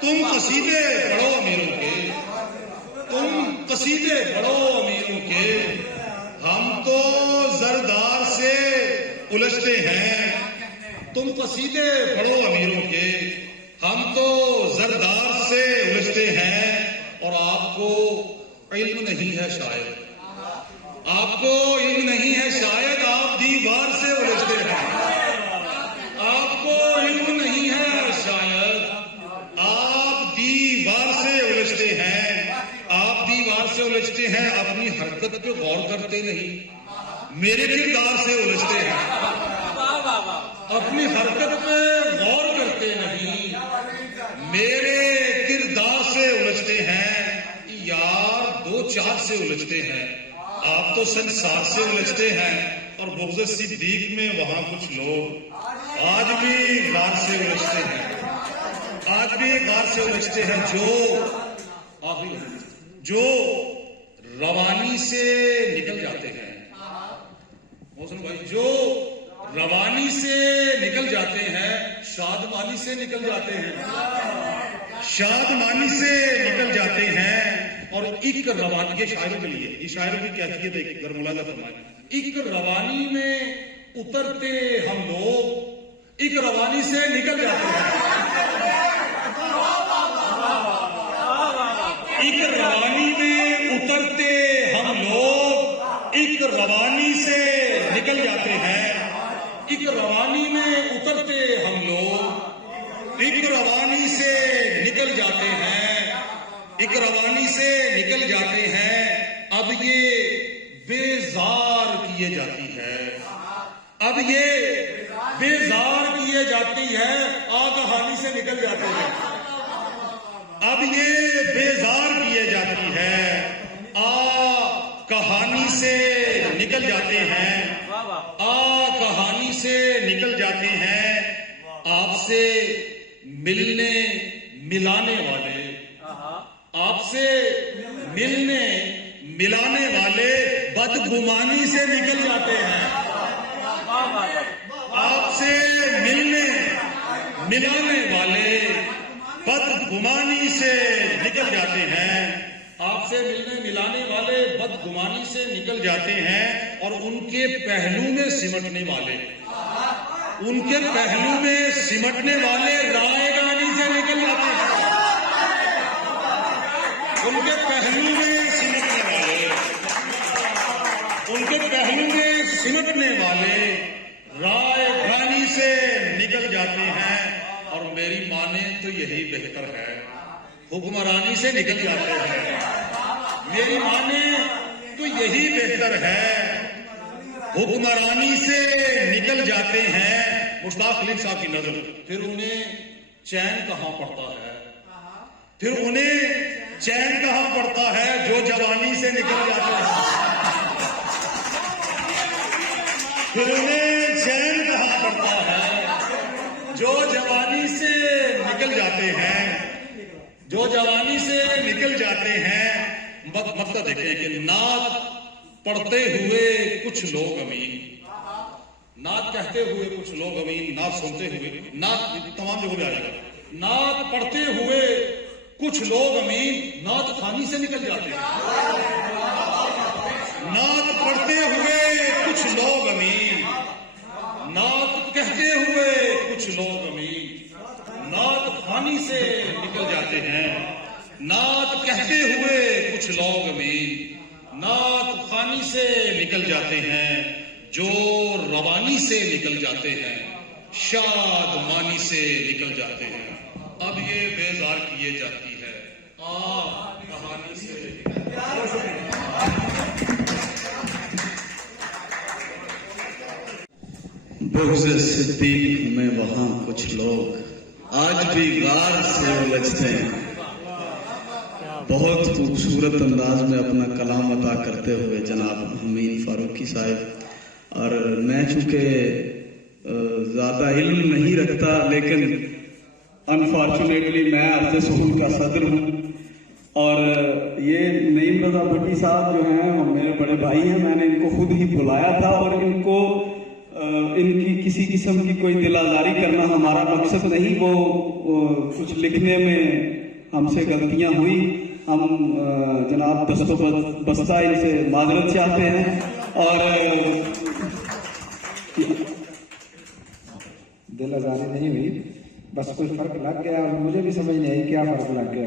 तुम कसीदे पढ़ो अमीरों के, तुम कसीदे पढ़ो अमीरों के, हम तो जरदार से उलझते हैं। तुम कसीदे पढ़ो अमीरों के, हम तो जरदार से उलझते हैं। और आपको इल्म नहीं है शायद, आपको इल्म नहीं है शायद, आप दीवार से उलझते हैं। आपको इल्म नहीं है शायद, आप दीवार से उलझते हैं। आप दीवार से उलझते हैं, अपनी हरकत पे गौर करते नहीं, मेरे किरदार से उलझते हैं। अपनी हरकत पे गौर करते नहीं, मेरे किरदार से उलझते हैं। यार दो चार से उलझते हैं, आप तो संसार से उलझते हैं। और बुग़्ज़ सिद्दीक में वहां कुछ लोग आज भी गार से उलझते हैं, आज भी गार से उलझते हैं। जो रवानी से निकल जाते हैं, मोहसिन भाई, जो रवानी से निकल जाते हैं, शादमानी से निकल जाते हैं, शादमानी से निकल जाते हैं। और एक रवानी, ये शायरों के लिए, ये शायरों की कैफियत है, गरमुलादा फरमाए। एक रवानी में उतरते हम लोग, एक रवानी से निकल जाते हैं। एक रवानी में उतरते हम लोग, एक रवानी से निकल जाते हैं। एक रवानी में उतरते हम लोग, एक रवानी से निकल जाते हैं, एक रवानी से निकल जाते हैं। अब ये बेजार किए जाती है, अब ये बेजार किए जाती है, आगाहानी से निकल जाते हैं। अब ये बेजार किए जाती है, कहानी से निकल जाते हैं, कहानी से निकल जाते हैं। आपसे मिलने मिलाने वाले, आपसे मिलने मिलाने वाले बदगुमानी से निकल जाते हैं। आपसे मिलने मिलाने वाले बदगुमानी से निकल जाते हैं। आपसे मिलने मिलाने वाले बदगुमानी से निकल जाते हैं। और उनके पहलू में सिमटने वाले, उनके पहलू में सिमटने वाले रायगानी से निकल जाते हैं। उनके पहलू में सिमटने वाले, उनके पहलू में सिमटने वाले रायगानी से निकल जाते हैं। और मेरी माने तो यही बेहतर है, हुक्मरानी से निकल जाते हैं। मेरी माने तो यही बेहतर है, हुक्मरानी से निकल जाते हैं। मुश्ताक खलील साहब की नजर, फिर उन्हें चैन कहां पड़ता है, फिर उन्हें चैन कहां पड़ता है जो जवानी से निकल जाते हैं। फिर उन्हें चैन कहां पड़ता है जो जवानी से निकल जाते हैं, जो जवानी से निकल जाते हैं। मतलब देखें कि नात पढ़ते हुए कुछ लोग अमीन, नात कहते हुए कुछ लोग अमीन, नात सुनते हुए, नात तमाम जगहों पे आ जाएगा, नात पढ़ते हुए कुछ लोग अमीन नात खानी से निकल जाते हैं। नात पढ़ते हुए कुछ लोग अमीन, नात कहते हुए कुछ लोग अमीन नात खानी से निकल जाते हैं। नात कहते हुए कुछ लोग अमीन नात खानी से निकल जाते हैं। जो रवानी से निकल जाते हैं, शादमानी से निकल जाते हैं। अब ये बेजार किए जाती है कहानी से। बुग़्ज़ सिद्दीक में वहां कुछ लोग आज भी गार से उलझते हैं। बहुत खूबसूरत अंदाज में अपना कलाम अता करते हुए जनाब अमीन फारूकी साहब। और मैं चूँकि ज़्यादा इल्म नहीं रखता, लेकिन अनफॉर्चुनेटली मैं अपने स्कूल का सदर हूँ। और ये नईम रज़ा भट्टी साहब जो हैं वो मेरे बड़े भाई हैं। मैंने इनको खुद ही बुलाया था और इनको इनकी किसी किस्म की कोई दिल आज़ारी करना हमारा मकसद नहीं। वो कुछ लिखने में हमसे गलतियाँ हुई, हम जनाब दस्तो बस्ता इनसे माजरत चाहते हैं। और दिल आज़ारी नहीं हुई, बस कुछ फर्क लग गया और मुझे भी समझ नहीं आई क्या फर्क लग गया।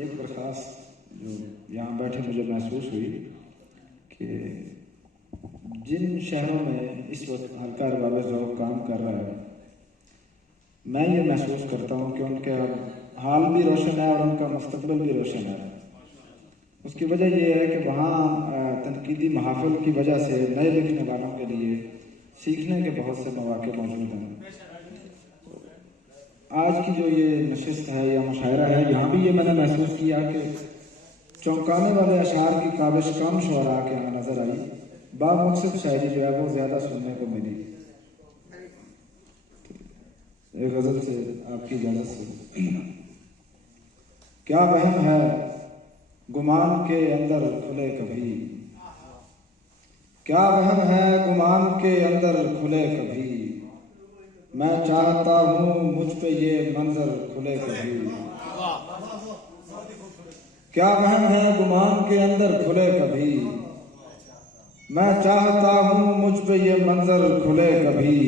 एक दरखास्त जो यहाँ बैठे मुझे महसूस हुई कि जिन शहरों में इस वक्त हल्का रवाब ज़ौक़ काम कर रहा है, मैं ये महसूस करता हूँ कि उनका हाल भी रोशन है और उनका मुस्तक़बिल भी रोशन है। उसकी वजह यह है कि वहाँ तनकीदी महाफ़िल की वजह से नए लिखने वालों के लिए सीखने के बहुत से मौक़े मौजूद हैं। आज की जो ये नशिस्त है या मुशायरा है, यहाँ भी ये मैंने महसूस किया कि चौंकाने वाले अशार की काबिश कम शुअरा के यहाँ नजर आई। बामकसद शायरी जो है वो ज़्यादा सुनने को मिली। एक गज़ल से आपकी इजाज़त से। क्या वहम है गुमान के अंदर खुले कभी, क्या वहम है गुमान के अंदर खुले कभी, मैं चाहता हूँ मुझ पे ये मंजर खुले कभी। क्या वहम है गुमान के अंदर खुले कभी, मैं चाहता हूँ मुझ पे ये मंजर खुले कभी।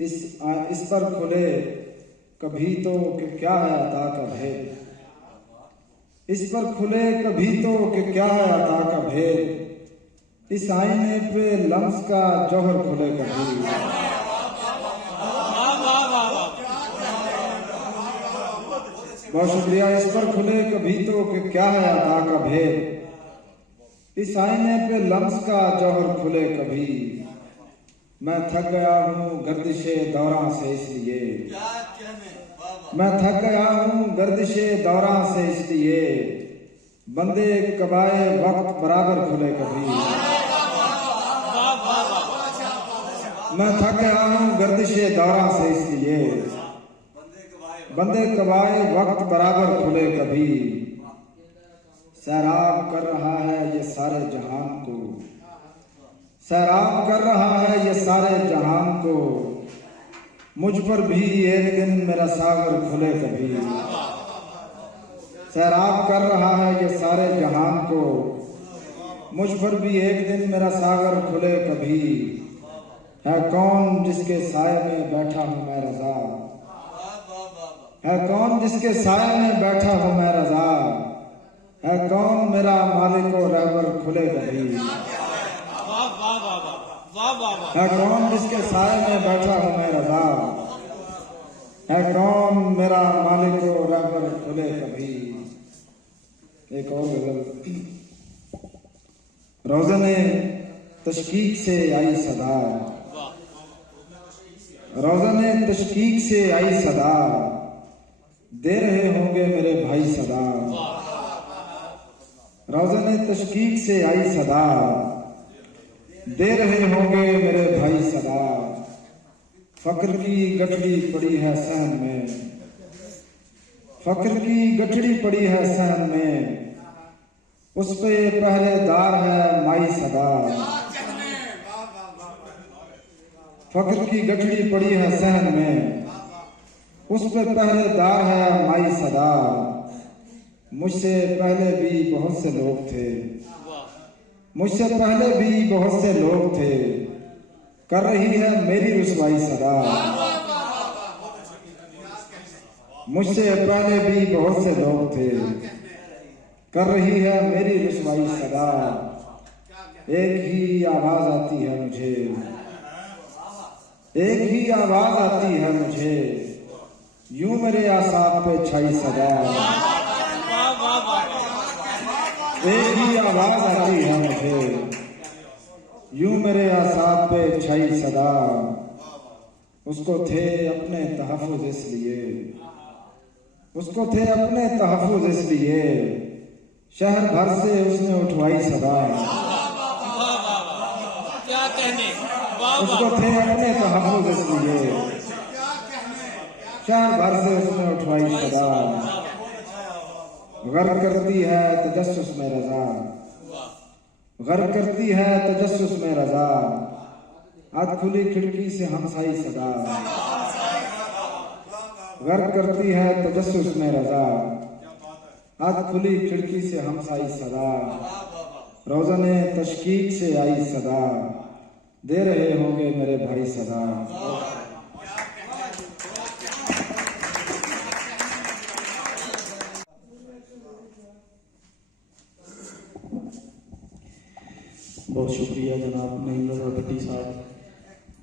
इस पर खुले कभी तो कि क्या है अता का भेद, इस पर खुले कभी तो कि क्या है अता का भेद, इस आईने पे लम्स का जौहर खुले कभी। बहुत शुक्रिया। इस पर खुले कभी तो कि क्या है अता का भेद, इस आईने पे लम्स का जौहर खुले कभी। मैं थक गया हूँ गर्दिशे दौरां से इसलिए, मैं थक गया हूँ गर्दिशे दौरां से इसलिए, बंदे कबाए वक्त बराबर खुले कभी। मैं थक गया हूँ गर्दिशे दौरां से इसलिए, बंदे कबाए वक्त बराबर खुले कभी। सैराब कर रहा है ये सारे जहान को, सैराब कर रहा है ये सारे जहान को, मुझ पर भी एक दिन मेरा सागर खुले कभी। सैराब कर रहा है ये सारे जहान को, मुझ पर भी एक दिन मेरा सागर खुले कभी। है कौन जिसके साए में बैठा हूँ मैं रज़ा, है कौन जिसके साए में बैठा हूँ मैं रज़ा, है कौन मेरा मालिक व रहबर खुले कभी। है कौन जिसके साए में बैठा हूँ मैं रज़ा, है कौन मेरा मालिक व रहबर खुले कभी। एक और गज़ल। रोज़ने तशकीक से आई सदा, रोज़ने तशकीक से आई सदा, दे रहे होंगे मेरे भाई सदा। रोज़ने तशकीक से आई सदा, दे रहे होंगे मेरे भाई सदा। फक्र की गठड़ी पड़ी है सहन में, फक्र की गठड़ी पड़ी है सहन में, उस पे पहरेदार है माई सदा। फक्र की गठड़ी पड़ी है सहन में, उस पे पहरेदार है माई सदा। मुझसे पहले भी बहुत से लोग थे, मुझसे पहले भी बहुत से लोग थे, कर रही है मेरी रुसवाई सदा। मुझसे पहले भी बहुत से लोग थे, कर रही है मेरी रुसवाई सदा। एक ही आवाज आती है मुझे, एक ही आवाज आती है मुझे, यूं मेरे आसाब पे छाई सदा। एक ही आवाज आती है मुझे, यूं मेरे आसाब पे छाई सदा। उसको थे अपने तहफ़्फ़ुज़ इसलिए, उसको थे अपने तहफ़्फ़ुज़ इसलिए, शहर भर से उसने उठवाई सदा। क्या कहने, उसको थे अपने तहफ़्फ़ुज़ इसलिए, शहर भर से उसने उठवाई सदा। गर्क करती है तजस्सुस में रज़ा, गर्क करती है तजस्सुस में रज़ा, आज खुली खिड़की से हमसाई सदा। गर्क करती है तजस्सुस में रज़ा, आज खुली खिड़की से हमसाई सदा। रोज़ने तशकीक से आई सदा, दे रहे होंगे मेरे भाई सदा। बहुत शुक्रिया जनाब नईम भट्टी साहब।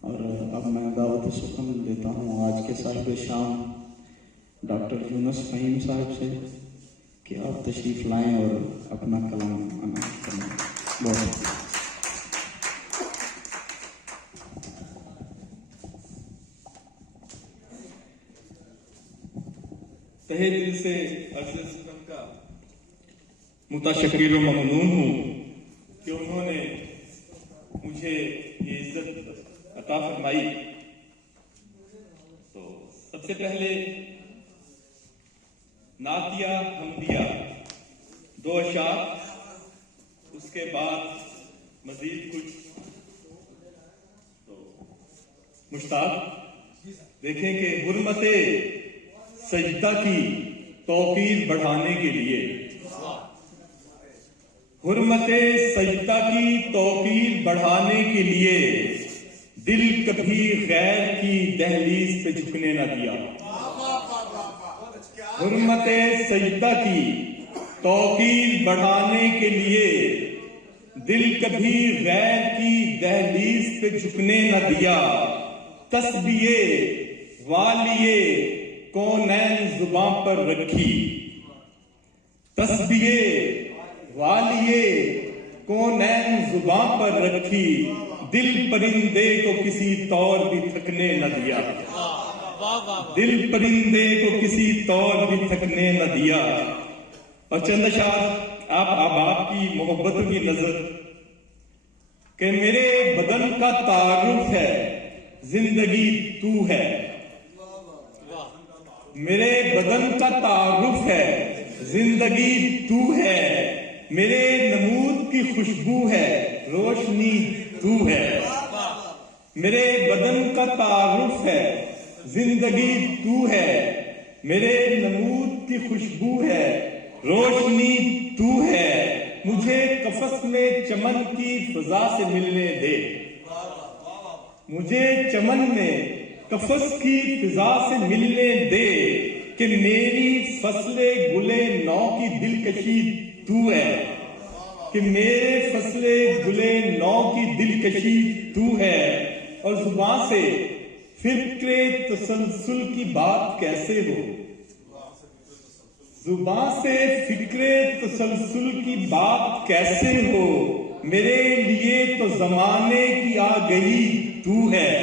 और अब मैं दावत सुखन देता हूँ आज के साहिब शाम डॉक्टर यूनुस फ़हीम साहब से कि आप तशरीफ़ लाएं और अपना कलाम अनाउंस करें। बहुत तहे दिल से अर्ज़ सुखन का मुतशक्किर व ममनून हूँ कि उन्होंने मुझे ये इज्जत अता फरमाई। तो सबसे पहले नातिया हमदिया 2 अशार, उसके बाद मजीद कुछ। तो मुश्ताक देखें कि हुर्मते सजदा की तौकीर बढ़ाने के लिए, हुर्मते सजदा की तौकीर बढ़ाने के लिए दिल कभी गैर की दहलीज पे झुकने न दिया। हुर्मते सजदा की तौकीर बढ़ाने के लिए दिल कभी गैर की दहलीज पे झुकने न दिया। तस्बीए वालिए कौनैन जुबां पर रखी, तस्बीए वालिए कौनैन जुबां पर रखी, दिल परिंदे को किसी तौर भी थकने न दिया। दिल परिंदे को किसी तौर भी थकने न दिया। और चंद अशार आप अहबाब की मोहब्बत की नजर कि मेरे बदन का तारुफ है जिंदगी तू है, मेरे बदन का तारुफ है जिंदगी तू है, मेरे नमूद की खुशबू है रोशनी तू है। मेरे बदन का तारुफ है जिंदगी तू है, मेरे नमूद की खुशबू है रोशनी तू है। मुझे कफस में चमन की फिजा से मिलने दे, मुझे चमन में कफस की फिजा से मिलने दे, कि मेरी फसले गुले नौ की दिलकशी तू है, कि मेरे फसले गुले नौ की दिलकशी तू है। और जुबान से फिक्रे तसलसल की बात कैसे हो, जुबान से फिक्रे तसलसल की बात कैसे हो, मेरे लिए तो जमाने की आ गई तू है।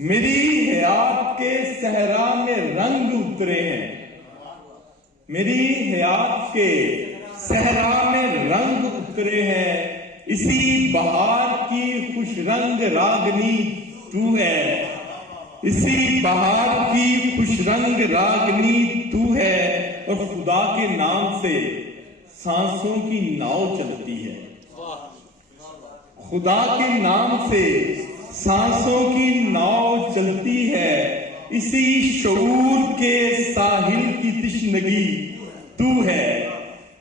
मेरी हयात के सहरा में रंग उतरे हैं, मेरी हयात के सहरा में रंग उतरे हैं, इसी बहार की खुश रंग रागनी तू है, इसी बहार की खुश रंग रागनी तू है। और खुदा के नाम से सांसों की नाव चलती है, खुदा के नाम से सांसों की नाव चलती है, इसी शऊर के साहिल की तिश्नगी तू है,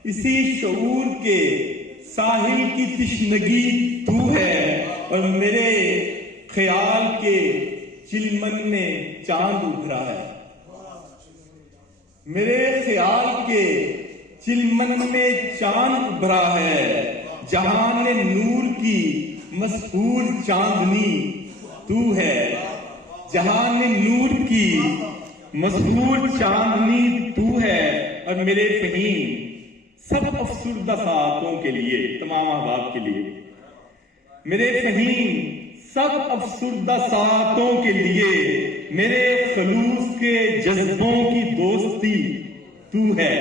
इसी शऊर के साहिल की तिश्नगी तू है। और मेरे ख्याल के चिलमन में चांद उभरा है, मेरे ख्याल के चिलमन में चांद उभरा है, जहां ने नूर की मशहूर चांदनी तू है, जहां ने नूर की मशहूर चांदनी तू है। और मेरे फहीम सब अफसुर्दा सातों के लिए, तमाम अहबाब के लिए, मेरे फहीम सब अफसुर्दा सातों के लिए, मेरे खलूस के जज्बों की दोस्ती तू है,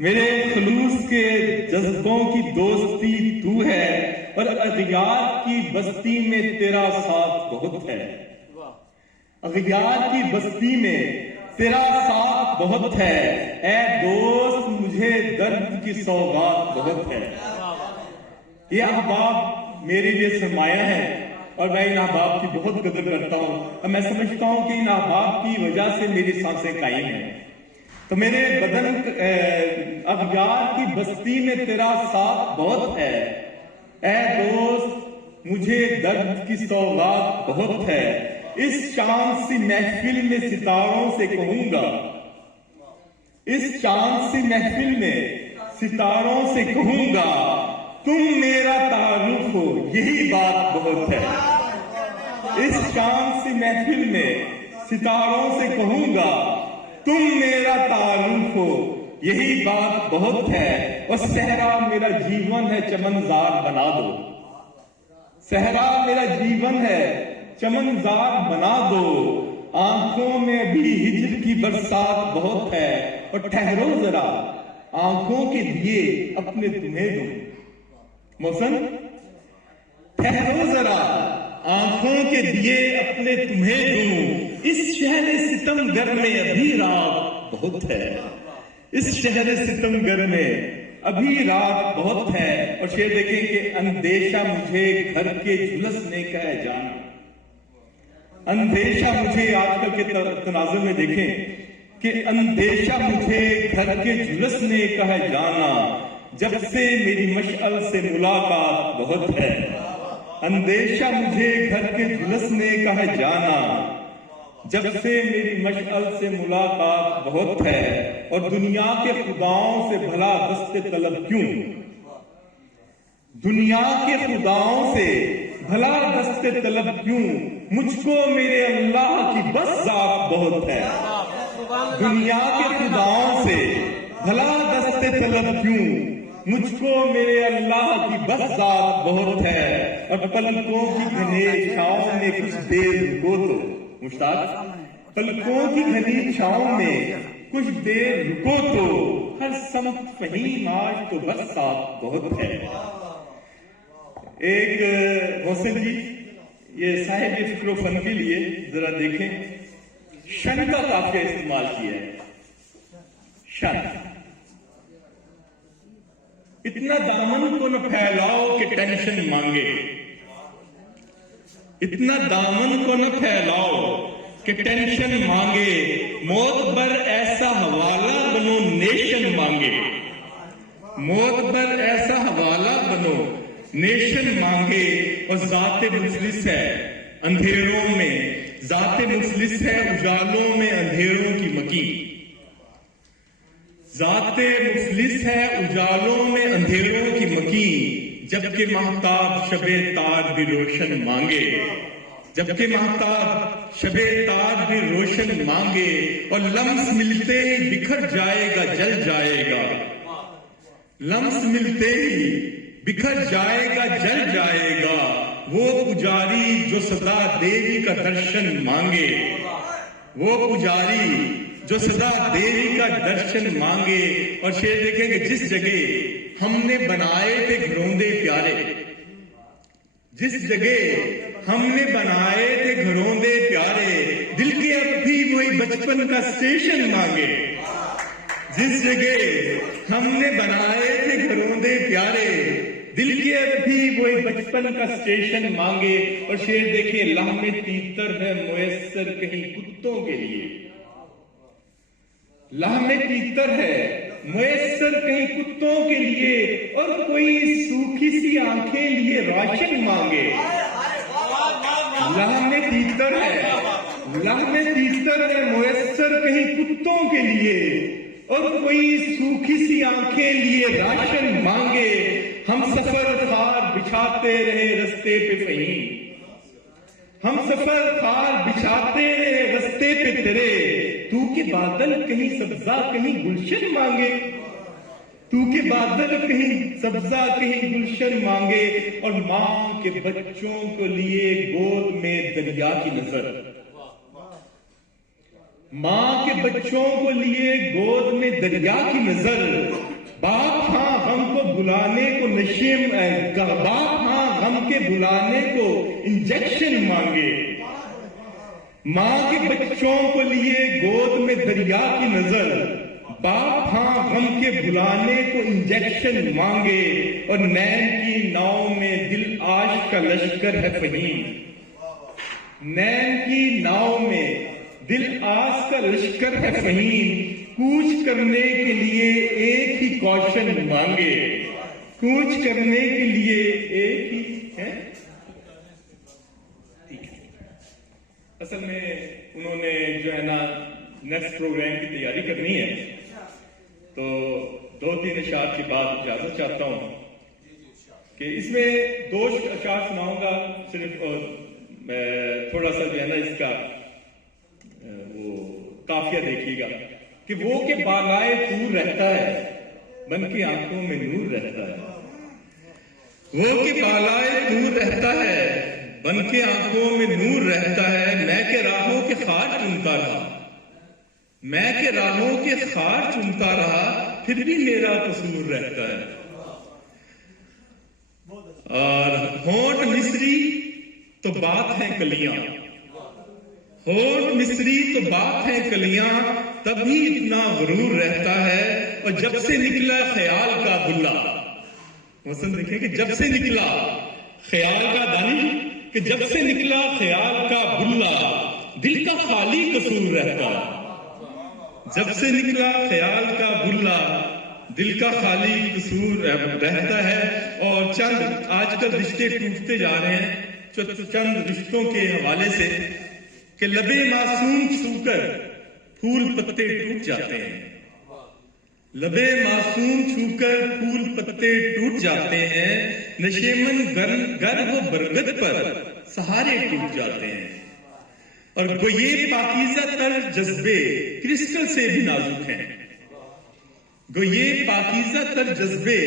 मेरे खलूस के जज्बों की दोस्ती तू है। और अगियार की बस्ती में तेरा साथ बहुत है, अगियार की बस्ती में तेरा साथ बहुत है। ऐ दोस्त मुझे दर्द की सौगात बहुत है। ये अहबाब मेरे लिए सरमाया है और मैं इन अहबाब की बहुत कदर करता हूँ और मैं समझता हूँ कि इन अहबाब की वजह से मेरी सांसें कायम हैं। तो मेरे बदन अगियार की बस्ती में तेरा साथ बहुत है। ऐ दोस्त मुझे दर्द की सौगात बहुत है। इस चांद सी महफिल में सितारों से कहूंगा, इस चांद सी महफिल में सितारों से कहूंगा, तुम मेरा तारुफ हो, यही बात बहुत है। इस चांद सी महफिल में सितारों से कहूंगा, तुम मेरा तारुफ हो, यही बात बहुत है। और सहरा मेरा जीवन है, चमनजार बना दो। सहरा मेरा जीवन है, चमनजार बना दो। आंखों में भी हिज्र की बरसात बहुत है। और ठहरो जरा, आंखों के दिए अपने तुम्हें दो। मौसम ठहरो जरा, आंखों के दिए अपने तुम्हें दूं। इस शहर सितमगर में अभी रात बहुत है, इस शहर सितमगर में अभी रात बहुत है। और शेर देखें कि अंदेशा मुझे घर के झुलसने का है जाना, अंदेशा मुझे आजकल के तनाजुर में देखें कि अंदेशा मुझे घर के झुलसने का है जाना। जब से मेरी मशअल से मुलाकात बहुत है, अंदेशा मुझे घर के झुलसने का है जाना। जब से मेरी मशअल से मुलाकात बहुत है। और दुनिया के खुदाओं से भला दस्ते तलब क्यों, दुनिया के खुदाओं से भला दस्ते तलब क्यों, मुझको मेरे अल्लाह की बस जात बहुत है। दुनिया के खुदाओं से भला दस्ते तलब क्यों, मुझको मेरे अल्लाह की बस जात बहुत है। और पलकों की घनी छाओं में कुछ देर रुको तो, मुश्ताक पलकों की घनी छाओं में कुछ देर रुको तो, हर समत फहीम आज तो बरसात बहुत है। एक मोहसिन जी ये साहिब फिक्र फन के लिए जरा देखें, शन का काफिया इस्तेमाल किया है। शन, इतना दामन को न फैलाओ कि टेंशन मांगे, इतना दामन को न फैलाओ कि टेंशन मांगे। मौत पर ऐसा हवाला बनो नेशन मांगे, मौत पर ऐसा हवाला बनो नेशन मांगे। और जाते मुफलिस है अंधेरों में, जाते मुफलिस है उजालों में अंधेरों की मकी, जाते मुफलिस है उजालों में अंधेरों की मकी। जबकि महताब शबे तार भी रोशन मांगे, जबकि महताब शबे तार भी रोशन मांगे। और लम्स मिलते ही बिखर जाएगा जल जाएगा, लम्स मिलते ही बिखर जाएगा जल जाएगा। वो पुजारी जो सदा देवी का दर्शन मांगे, वो पुजारी जो सदा देवी का दर्शन मांगे। और शेर देखेंगे जिस जगह हमने बनाए थे घरौंदे प्यारे, जिस जगह हमने बनाए थे घरौंदे प्यारे, दिल के अब भी वही बचपन का स्टेशन मांगे। जिस जगह हमने बनाए थे घरौंदे प्यारे, दिल के अब भी वही बचपन का स्टेशन मांगे। और शेर देखे लाहमे तीतर है मुयस्सर कहीं कुत्तों के लिए, लाहमे तीतर है मुयस्सर कहीं कुत्तों के लिए। और कोई सूखी सी आंखें लिए राशन मांगे। लाहमे तीतर है, लाहमे तीतर है मुयस्सर कहीं कुत्तों के लिए। और कोई सूखी सी आंखें लिए राशन मांगे, हम सफर खार बिछाते रहे रस्ते पे फहीम, हम सफर खार बिछाते रहे रस्ते पे तेरे, तू के बादल कहीं सब्जा कहीं गुलशन मांगे, तू के बादल कहीं सब्जा कहीं गुलशन मांगे, और माँ के बच्चों को लिए गोद में दरिया की नजर, माँ के बच्चों को लिए गोद में दरिया की नजर, बाप हाँ गम को बुलाने को नशीम, बाप हाँ गम के बुलाने को इंजेक्शन मांगे, माँ के बच्चों को लिए गोद में दरिया की नजर, बाप हाँ गम के बुलाने को इंजेक्शन मांगे, और नैन की नाव में दिल आश का लश्कर है फहीम, नैन की नाव में दिल आस का लश्कर है फहीम, कूच करने के लिए एक ही कौशन मांगे, कूच करने के लिए एक ही है। असल में उन्होंने जो है ना नेक्स्ट प्रोग्राम की तैयारी करनी है, तो 2-3 अशार की बात इजाजत चाहता हूं कि इसमें 2 अशार सुनाऊंगा सिर्फ, और थोड़ा सा जो है ना इसका वो काफिया देखिएगा कि वो के बालाए दूर रहता है, मन की आंखों में नूर रहता है, वो के बालाए दूर रहता है, बन के आंखों में नूर रहता है, मैं के राहों के खार चुनता रहा, मैं के राहों के खार चुनता रहा, फिर भी मेरा कसूर रहता है, और होंठ मिस्री तो बात है कलियां, होंठ मिस्री तो बात है कलियां, तभी इतना गुरूर रहता है, और जब से निकला ख्याल का बुल्ला, मौसम देखें कि जब से निकला ख्याल का दानी, कि जब से निकला ख्याल का बुल्ला, दिल का खाली कसूर रहता है, जब से निकला ख्याल का बुल्ला, दिल का खाली कसूर रहता है। और चंद आजकल रिश्ते टूटते जा रहे हैं, चंद रिश्तों के हवाले से कि लबे मासूम छूकर फूल पत्ते टूट जाते हैं, लबे मासूम छूकर फूल पत्ते टूट जाते हैं, नशेमन गर्व बरगद पर सहारे टूट जाते हैं, और गोये पाकीज़ा तर जज्बे क्रिस्टल से भी नाजुक हैं, गोये पाकीज़ा तर जज्बे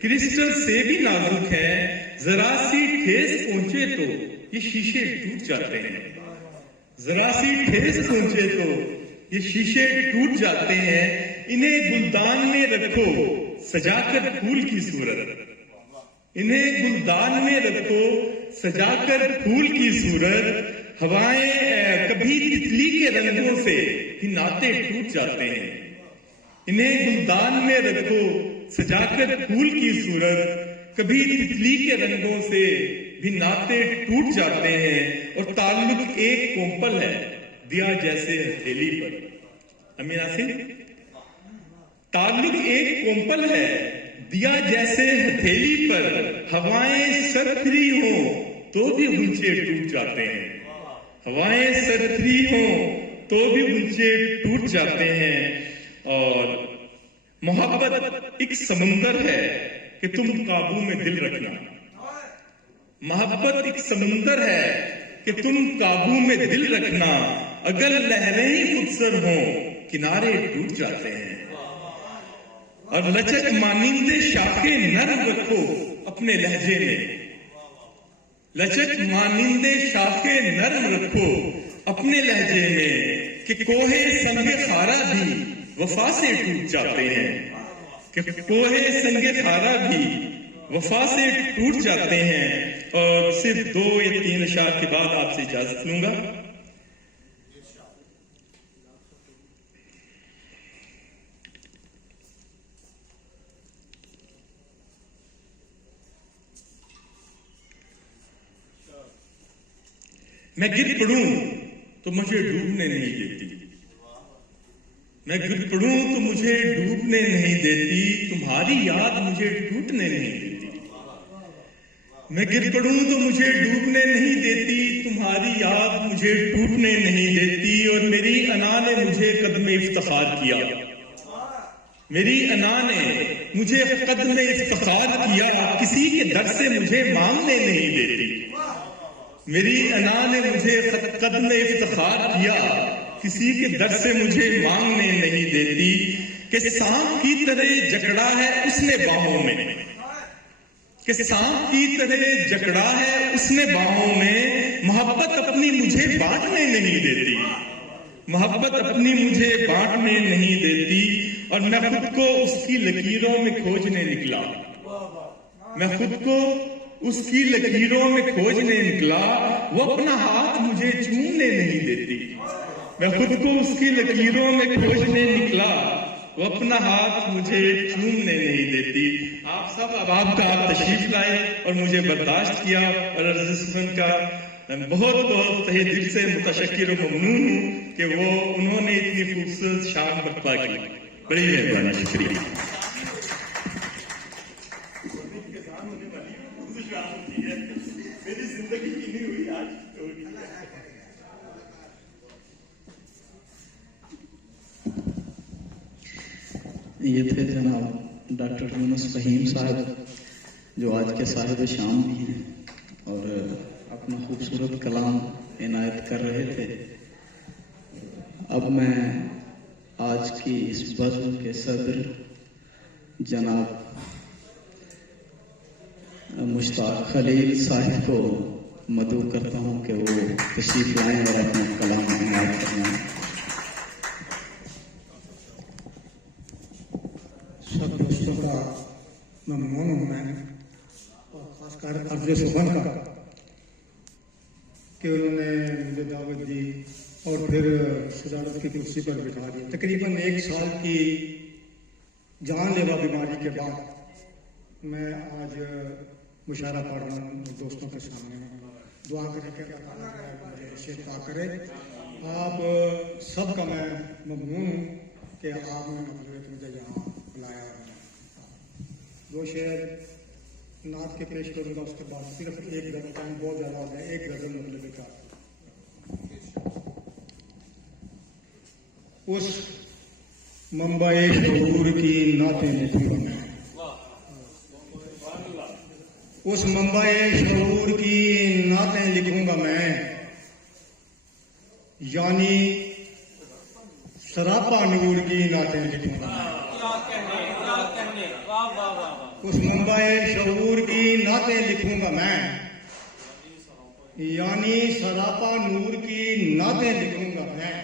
क्रिस्टल से भी नाजुक हैं, जरा सी ठेस पहुंचे तो ये शीशे टूट जाते हैं, जरा सी ठेस पहुंचे तो ये शीशे टूट जाते हैं, इन्हें गुलदान में रखो सजाकर फूल की सूरत, इन्हें गुलदान में रखो सजाकर फूल की सूरत, हवाएं कभी तितली के रंगों से ही नाते टूट जाते हैं, इन्हें गुलदान में रखो सजाकर फूल की सूरत, कभी तितली के रंगों से भी नाते टूट जाते हैं, और ताल्लुक एक कोंपल है दिया जैसे हथेली पर, अमीना सिंह, ताल्लुक एक कोंपल है दिया जैसे हथेली पर, हवाएं सरफरी हो तो भी ऊंचे टूट जाते हैं, हवाएं सरफरी हो तो भी ऊंचे टूट जाते हैं, और मोहब्बत एक समंदर है कि तुम काबू में दिल रखना, मोहब्बत एक समंदर है कि तुम काबू में दिल रखना, अगर लहरें ही मुत्सर हों किनारे टूट जाते हैं, और लचक मानिंदे शाखे नरम रखो अपने लहजे में, लचक मानिंदे शाखे नरम रखो अपने लहजे में, कि कोहे संगे खारा भी वफा से टूट जाते हैं, कि कोहे संगे खारा भी वफा से टूट जाते हैं। और सिर्फ 2 या 3 अशार के बाद आपसे इजाजत लूंगा। मैं गिर पड़ूं तो मुझे डूबने नहीं देती, मैं गिर पड़ूं तो मुझे डूबने नहीं देती, तुम्हारी याद मुझे टूटने नहीं देती, मैं गिर पड़ूं तो मुझे डूबने नहीं देती, तुम्हारी याद मुझे टूटने नहीं देती, और मेरी अना ने मुझे कदम इफ्तिखार किया, मेरी अना ने मुझे कद-ए इफ्तिखार किया, किसी के दर से मुझे मांगने नहीं देती। मेरी अना ने मुझे कद-ए इफ्तिखार किया, किसी के दर से मुझे मांगने नहीं देती। कि सांप की तरह जकड़ा है उसने बाहों में, कि सांप की तरह जकड़ा है उसने बाहों में, मोहब्बत अपनी मुझे बांटने नहीं देती। मोहब्बत अपनी मुझे बांटने नहीं देती। और मैं खुद को उसकी लकीरों में खोजने निकला, मैं खुद को उसकी लकीरों में खोजने निकला। वो अपना हाथ मुझे चूमने नहीं देती। मैं खुद को उसकी लकीरों में खोजने निकला, वो अपना हाथ मुझे चूमने नहीं देती। आप सब अहबाब का आप तशरीफ लाए और मुझे बर्दाश्त किया, और अर्ज़ का मैं बहुत बहुत तहे दिल से मुतशक्किर और ममनून हूँ कि वो उन्होंने इतनी खूबसूरत शाम बर्पा की। बड़ी मेहरबानी, शुक्रिया। मेरी जिंदगी की नहीं हुई आज। ये थे जनाब डॉक्टर यूनुस फहीम साहब, जो आज के साहिब शाम भी हैं और अपना खूबसूरत कलाम इनायत कर रहे थे। अब मैं आज की इस बज़्म के सदर जनाब मुश्ताक खलील साहिब को मदऊ करता हूँ कि वो तशरीफ लाएं और अपना कलाम इनायत करवाएं। सब दोस्तों का ममनून हूँ मैं, और खासकर अर्ज़ सुबह का कि उन्होंने मुझे दावत दी और फिर सदारत की कुर्सी पर बिठा दिया। तकरीबन 1 साल की जानलेवा बीमारी के बाद मैं आज मुशारा पढ़ रहा हूँ दोस्तों के सामने। दुआ करें कि अल्लाह ताला मुझे शेफ़ा करे। आप सबका मैं ममनून हूँ कि आपने मुझे यहाँ बुलाया। 2 शेर नात के पेश करूँगा, उसके बाद सिर्फ एक गज़ल, टाइम बहुत ज़्यादा हो गया, एक गज़ल मतलब का। उस मंबाए शऊर की नातें लिखूंगा मैं, उस मंबाए शऊर की नातें लिखूंगा मैं, यानी सरापा नूर की नातें लिखूंगा मैं। उस मंबाए शऊर की नातें लिखूंगा मैं, यानी सरापा नूर की नातें लिखूंगा मैं।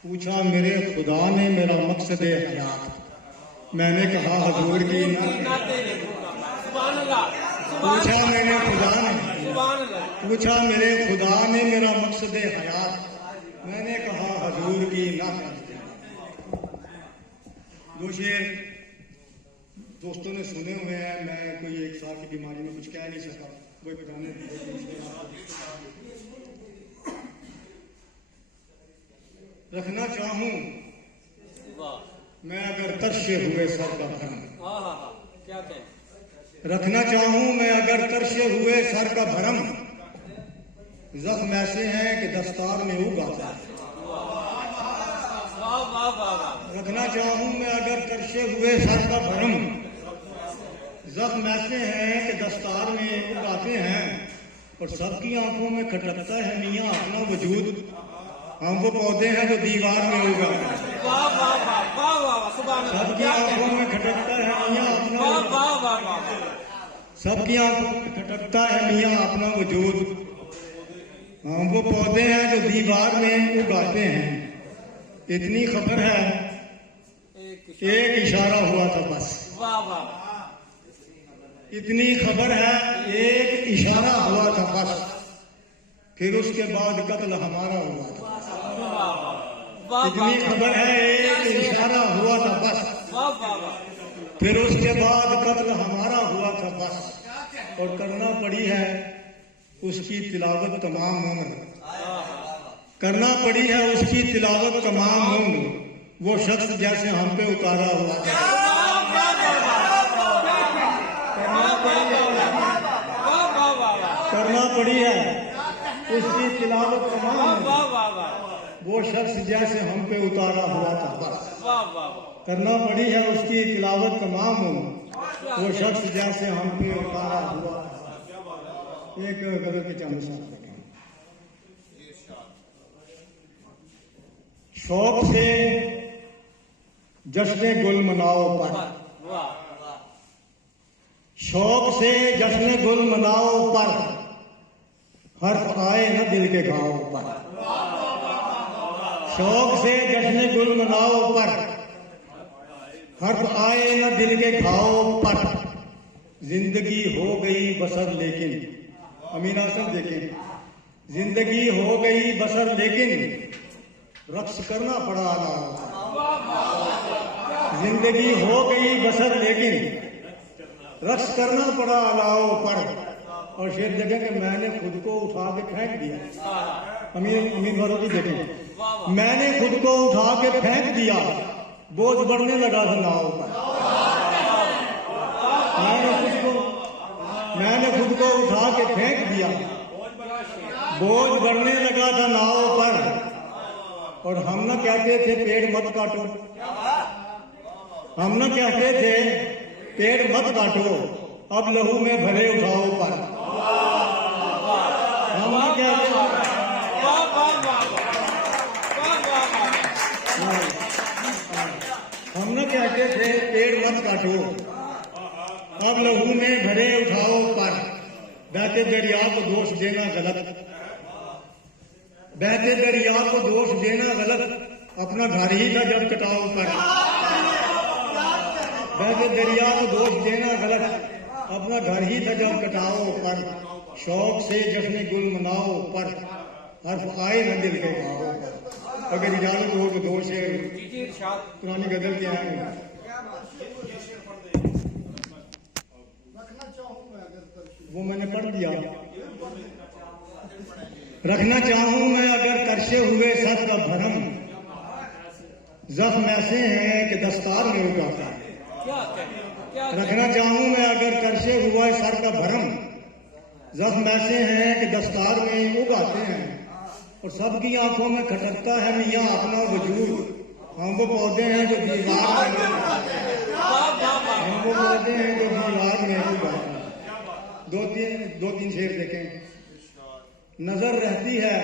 पूछा मेरे खुदा ने मेरा मकसद हयात, मैंने कहा हजूर की पूछा मेरे खुदा ने, पूछा मेरे खुदा ने मेरा मकसद हयात, मैंने कहा हजूर की नात। 2 शेर दोस्तों ने सुने हुए हैं। मैं कोई 1 साल की बीमारी में कुछ कह नहीं सका, कोई बताने। रखना चाहूं मैं अगर तरशे हुए सर का भरम, रखना चाहूं मैं अगर तरशे हुए सर का भरम, जख्म ऐसे हैं कि दस्तार में उगाता है। रखना चाहूं मैं अगर तरशे हुए सर का भरम, जख्म ऐसे हैं कि दस्तार में उगाते हैं। और सबकी आंखों में खटकता है मियाँ अपना वजूद, हम वो पौधे हैं जो दीवार में उगाते हैं। सबकी आंखों में खटकता है मियाँ अपना, सबकी आंखों में खटकता है मियाँ अपना वजूद, हम वो पौधे हैं जो दीवार में उगाते हैं। इतनी खबर है एक इशारा हुआ था बस, इतनी खबर है एक इशारा हुआ था बस, फिर उसके बाद कत्ल हमारा हुआ था। इतनी खबर है एक इशारा हुआ था बस, फिर उसके बाद कत्ल हमारा हुआ था बस। और करना पड़ी है उसकी तिलावत तमाम उम्र, करना पड़ी है उसकी तिलावत तमाम उम्र, वो शख्स जैसे हम पे उतारा हुआ था। करना पड़ी है उसकी तिलावत तमाम, वो शख्स जैसे हम पे उतारा हुआ था बस। करना पड़ी है उसकी तिलावत तमाम हो, वो शख्स जैसे हम पे उतारा हुआ। एक गजल के चांद साथ देखें। शौक से जश्न गुल मनाओ पर, शौक से जश्न गुल मनाओ पर, हर्फ आए न दिल के घाव पर। शौक से जश्न गुल मनाओ पर, हर्फ आए न दिल के घाव पर। जिंदगी हो गई बसर लेकिन, अमीर हासन देखें, जिंदगी हो गई बसर लेकिन रक्स करना पड़ा अलाव। जिंदगी हो गई बसर लेकिन रक्स करना पड़ा अलाव पर। और शेर देखें कि मैंने खुद को उठा के फेंक दिया। अमीर फारूकी देखें, मैंने खुद को उठा के फेंक दिया, बोझ बढ़ने लगा था नाव पर। मैंने खुद को उठा के फेंक दिया, बोझ बढ़ने लगा था नाव पर। और हम न कहते थे पेड़ मत काटो, हम न कहते थे पेड़ मत काटो, अब लहू में भरे उठाओ पर। हम न कहते, हम न कहते थे पेड़ मत काटो, अब लहू में भरे उठाओ पर। बहते दरिया को दोष देना गलत, बहते दरिया को दोष देना गलत, अपना घर ही था जब कटाओ पर। बहते दरिया को दोष देना गलत, अपना घर ही था जब कटाओ पर। शौक से जश्न गुल मनाओ पर, हर्फ आए न दिल के घाव पर। अगर इजाजत हो तो दो शेर पुरानी गजल के आए। वो मैंने पढ़ दिया। रखना चाहूं मैं अगर करशे हुए सर का भरम, जख्म ऐसे हैं कि दस्तार में उगाता है। रखना चाहूं मैं अगर करशे हुआ सर का भरम, जख्म ऐसे हैं कि दस्तार में उगाते हैं। और सबकी आंखों में खटकता है मियाँ अपना वजूद। हम वो पौधे हैं जो दीवार में, हम वो पौधे हैं जो दीवार में उगाते हैं। दो तीन शेर देखें। नजर रहती है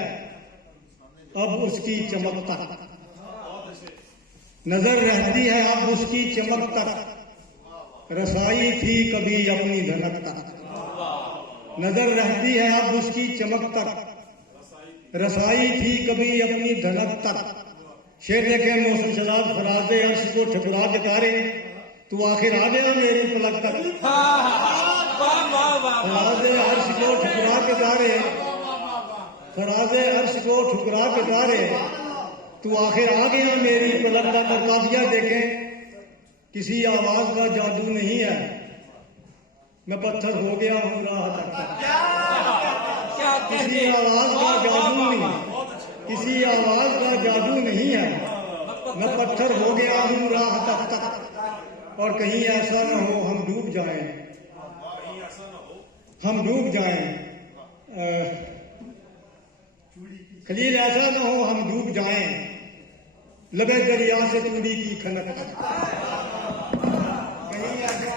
अब उसकी चमक तक, नजर रहती है अब उसकी चमक तक, रसाई थी कभी अपनी धनक तक। नजर रहती है अब उसकी चमक तक, रसाई थी कभी अपनी धनक तक। शेर देखे मौसम शराब फराजे अर्श को ठुकरा के तारे, तू आखिर आ गया मेरी पलक तक। फराजे अर्श को ठुकरा के तारे, फराजे अर्श को ठुकरा के तारे, तू आखिर आ गया मेरी पलक तक। और काफिया देखें, किसी आवाज का जादू नहीं है, मैं पत्थर हो गया हूँ राह तक। किसी आवाज का जादू नहीं, किसी आवाज का जादू नहीं है, मैं पत्थर हो गया हूँ राह तक। और कहीं ऐसा न हो हम डूब जाएं, हम डूब जाएं। खलील ऐसा न हो हम डूब जाएं, लबे दरिया से चूड़ी की खनक तक। कहीं ऐसा